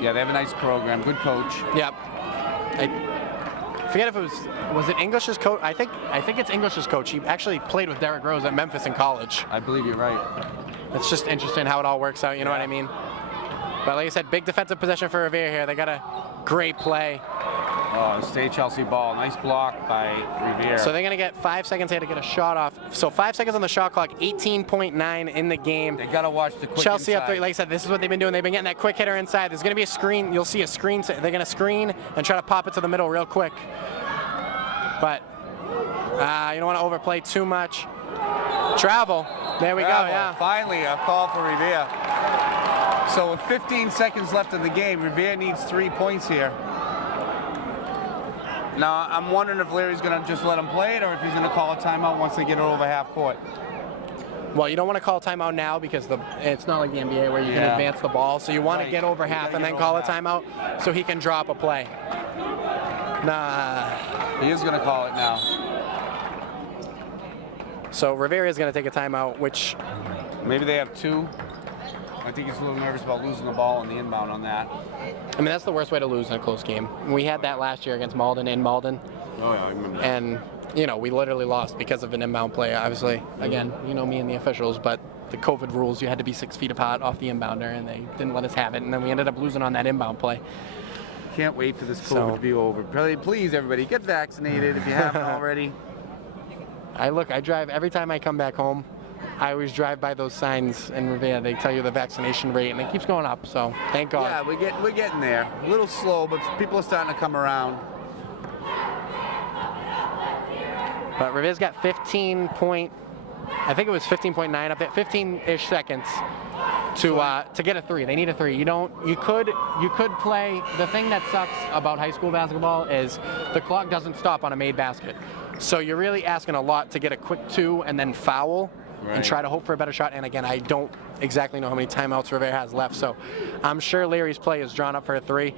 Yeah, they have a nice program, good coach. Yep. forget if it was it English's coach? I think it's English's coach. He actually played with Derrick Rose at Memphis in college. I believe you're right. It's just interesting how it all works out. You know what I mean? But like I said, big defensive possession for Revere here. They got a great play. Oh, stay Chelsea ball. Nice block by Revere. So they're going to get 5 seconds here to get a shot off. So 5 seconds on the shot clock, 18.9 in the game. They got to watch the quick Chelsea inside. up 3. Like I said, this is what they've been doing. They've been getting that quick hitter inside. There's going to be a screen. You'll see a screen. They're going to screen and try to pop it to the middle real quick. But you don't want to overplay too much. Travel. There we go, yeah. Finally, a call for Revere. So with 15 seconds left in the game, Revere needs 3 points here. Now, I'm wondering if Larry's going to just let him play it or if he's going to call a timeout once they get it over half court. Well, you don't want to call a timeout now because it's not like the NBA where you can advance the ball. So you want to get over half and then call a timeout so he can drop a play. Nah. He is going to call it now. So Revere is going to take a timeout, which... Maybe they have 2. I think he's a little nervous about losing the ball in the inbound on that. I mean, that's the worst way to lose in a close game. We had that last year against Malden in Malden. Oh, yeah, I remember that. And, you know, we literally lost because of an inbound play. Obviously, again, you know me and the officials, but the COVID rules, you had to be 6 feet apart off the inbounder, and they didn't let us have it. And then we ended up losing on that inbound play. Can't wait for this COVID to be over. Please, everybody, get vaccinated if you haven't already. I drive, every time I come back home, I always drive by those signs in Revere. They tell you the vaccination rate, and it keeps going up, so thank God. Yeah, we're getting there. A little slow, but people are starting to come around. But Revere's got 15.9 up there, 15-ish seconds to get a 3. They need a 3. You could play. The thing that sucks about high school basketball is the clock doesn't stop on a made basket. So you're really asking a lot to get a quick 2 and then foul. Right. And try to hope for a better shot. And again, I don't exactly know how many timeouts Revere has left, so I'm sure Leary's play is drawn up for a 3.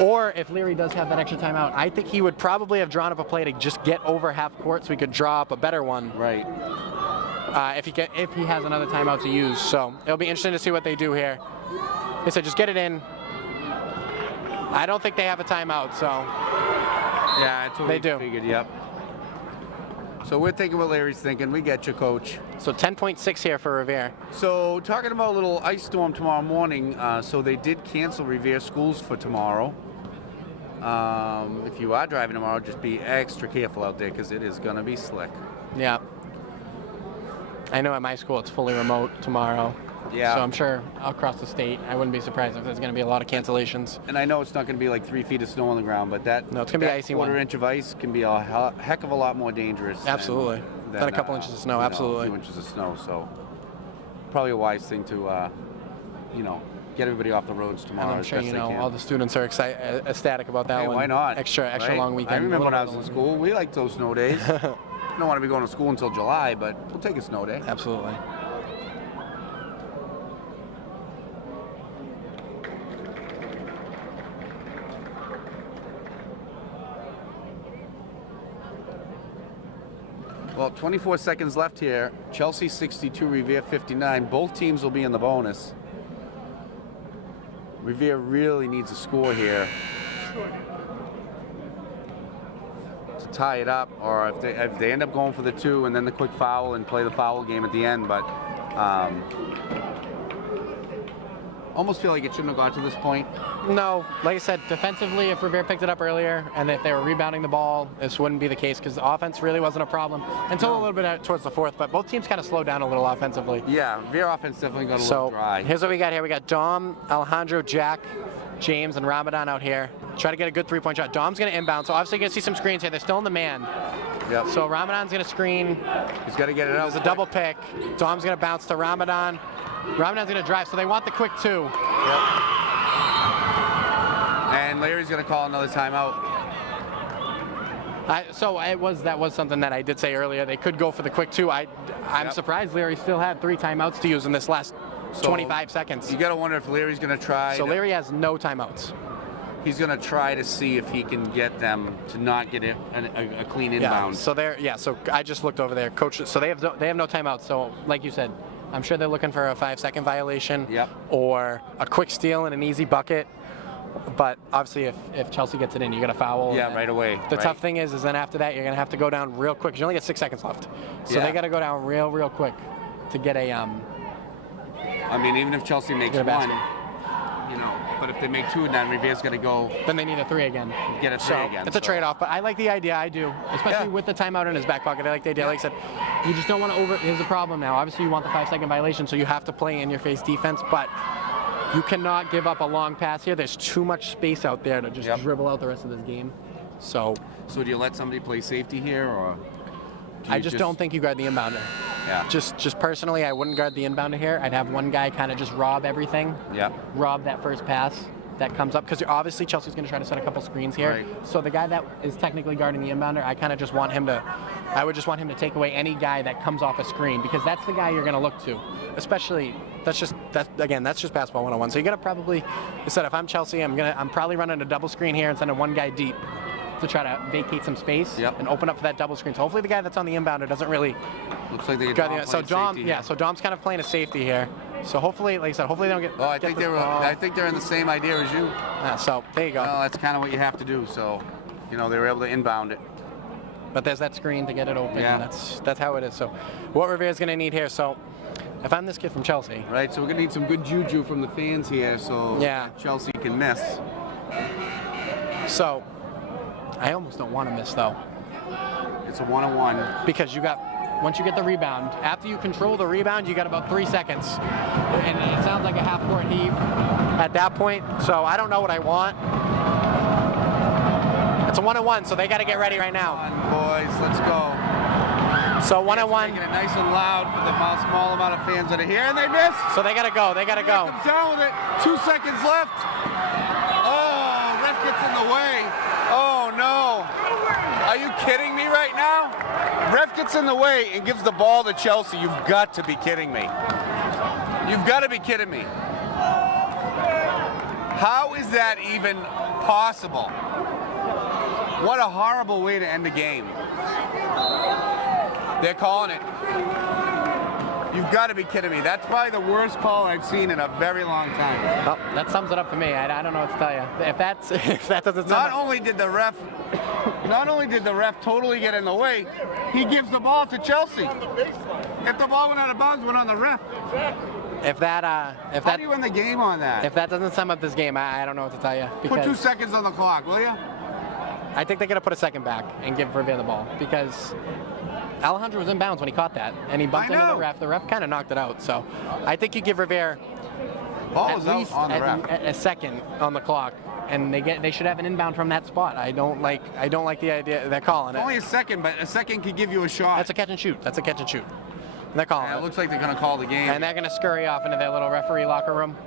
Or if Leary does have that extra timeout, I think he would probably have drawn up a play to just get over half court so he could draw up a better one. Right. If he has another timeout to use. So it'll be interesting to see what they do here. They said just get it in. I don't think they have a timeout, so yeah, that's what they we do. Figured, yep. So we're thinking what Larry's thinking. We get you, Coach. So 10.6 here for Revere. So talking about a little ice storm tomorrow morning, so they did cancel Revere schools for tomorrow. If you are driving tomorrow, just be extra careful out there because it is going to be slick. Yeah. I know at my school it's fully remote tomorrow. Yeah. So I'm sure across the state, I wouldn't be surprised if there's going to be a lot of cancellations. And I know it's not going to be like 3 feet of snow on the ground, but that, no, it's going to be icy quarter inch of ice can be a heck of a lot more dangerous. Absolutely. Than a couple inches of snow, absolutely. A few inches of snow, so probably a wise thing to, get everybody off the roads tomorrow. And I'm sure all the students are ecstatic about that one. Why not? Extra right? long weekend. I remember when I was in school, we liked those snow days. I don't want to be going to school until July, but we'll take a snow day. Absolutely. Well, 24 seconds left here. Chelsea 62, Revere 59. Both teams will be in the bonus. Revere really needs a score here to tie it up, or if they end up going for the 2 and then the quick foul and play the foul game at the end. But almost feel like it shouldn't have got to this point. No, like I said, defensively, if Revere picked it up earlier and if they were rebounding the ball, this wouldn't be the case because the offense really wasn't a problem until a little bit towards the 4th. But both teams kind of slowed down a little offensively. Yeah, Revere offense definitely got a little dry. Here's what we got here. We got Dom, Alejandro, Jack, James, and Ramadan out here. Try to get a good 3-point shot. Dom's going to inbound, so obviously you're going to see some screens here. They're still in the man. Yep. So Ramadan's going to screen. He's got to get it out. There's a double pick. Dom's going to bounce to Ramadan. Ramadan's going to drive, so they want the quick 2. Yep. And Larry's going to call another timeout. That was something that I did say earlier. They could go for the quick 2. I'm surprised Larry still had 3 timeouts to use in this last 25 seconds. You got to wonder if Larry's going to try. So Larry has no timeouts. He's going to try to see if he can get them to not get a clean inbound. So I just looked over there, coach. So they have no timeouts. So like you said, I'm sure they're looking for a 5-second violation, or a quick steal and an easy bucket, But obviously, if Chelsea gets it in, you got to foul. Yeah, right away. The right. tough thing is then after that, you're going to have to go down real quick. 'Cause you only get 6 seconds left. So Yeah. they got to go down real quick to get a I mean, even if Chelsea makes Get a one, basket. you know, but if they make 2, then Revere's going to go Then they need a 3 again. get a 3 So again. it's a trade-off, but I like the idea. I do, especially Yeah. with the timeout in his back pocket. I like the idea. Like I said, you just don't want to over. Here's the problem now. Obviously, you want the 5-second violation, so you have to play in your face defense, but you cannot give up a long pass here. There's too much space out there to just Yep. dribble out the rest of this game. So So do you let somebody play safety here, or? do I you just don't think you guard the inbounder. Yeah. Just personally, I wouldn't guard the inbounder here. I'd have one guy kind of just rob everything. Yeah. Rob that first pass that comes up, because obviously Chelsea's going to try to set a couple screens here. Right. So the guy that is technically guarding the inbounder, I kind of just want him to, I would just want him to take away any guy that comes off a screen, because that's the guy you're going to look to. Especially, that's just basketball 101. So you're going to probably, instead if I'm Chelsea, I'm probably running a double screen here and sending one guy deep to try to vacate some space Yep. and open up for that double screen. So hopefully the guy that's on the inbounder doesn't really Looks like they get drive Dom the, so playing Dom, safety yeah, here. so Dom's kind of playing a safety here. So hopefully, like I said, hopefully they don't get. Oh, I get think the- I think they're in the same idea as you. So there you go. Well, that's kind of what you have to do. So, you know, they were able to inbound it. But there's that screen to get it open. Yeah. And that's how it is. So what Revere's going to need here. So if I'm this kid from Chelsea, Right, so we're gonna need some good juju from the fans here, so Yeah. Chelsea can miss. so I almost don't want to miss though, It's a 1-on-1. because once you get the rebound, after you control the rebound, you got about 3 seconds, and it sounds like a half-court heave at that point. So I don't know what I want. It's a 1-on-1, so they got to get ready right now. Come on, boys, let's go. So 1-on-1. Making it nice and loud for the small amount of fans that are here, and they miss. So they got to go. They got to go. Comes down with it. 2 seconds left. Oh, ref gets in the way. Oh no. Are you kidding me right now? Ref gets in the way and gives the ball to Chelsea. You've got to be kidding me. You've got to be kidding me. How is that even possible? What a horrible way to end the game. They're calling it. You've got to be kidding me. That's probably the worst call I've seen in a very long time. Well, that sums it up for me. I don't know what to tell you. If that doesn't sum Not up. only did the ref totally get in the way, he gives the ball to Chelsea. If the ball went out of bounds, it went on the ref. If that How do you win the game on that? if that doesn't sum up this game, I don't know what to tell you. Put 2 Because seconds on the clock, will you? I think they're gonna put a second back and give Revere the ball, because Alejandro was in bounds when he caught that, and he bumped I into the know. ref. The ref kind of knocked it out. So I think you give Revere Ball at was out least on the ref. a second on the clock, and they should have an inbound from that spot. I don't like the idea they're calling Only it. a second, but a second could give you a shot. That's a catch and shoot. That's a catch and shoot. And they're calling Yeah, it it. looks like they're going to call the game. And they're gonna scurry off into their little referee locker room.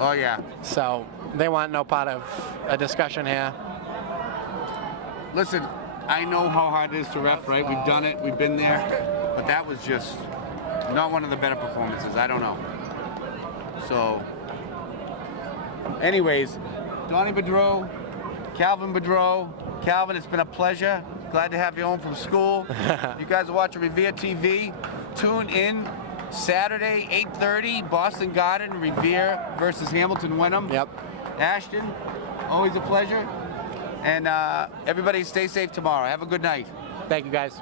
Oh, yeah. So they want no part of a discussion here. Listen, I know how hard it is to ref, right? We've done it. We've been there. But that was just not one of the better performances. I don't know. So, anyways, Donnie Bedreau, Calvin Bedreau. Calvin, it's been a pleasure. Glad to have you home from school. You guys are watching Revere TV. Tune in Saturday, 8:30, Boston Garden, Revere versus Hamilton Wenham. Yep. Ashton, always a pleasure. And everybody stay safe tomorrow. Have a good night. Thank you, guys.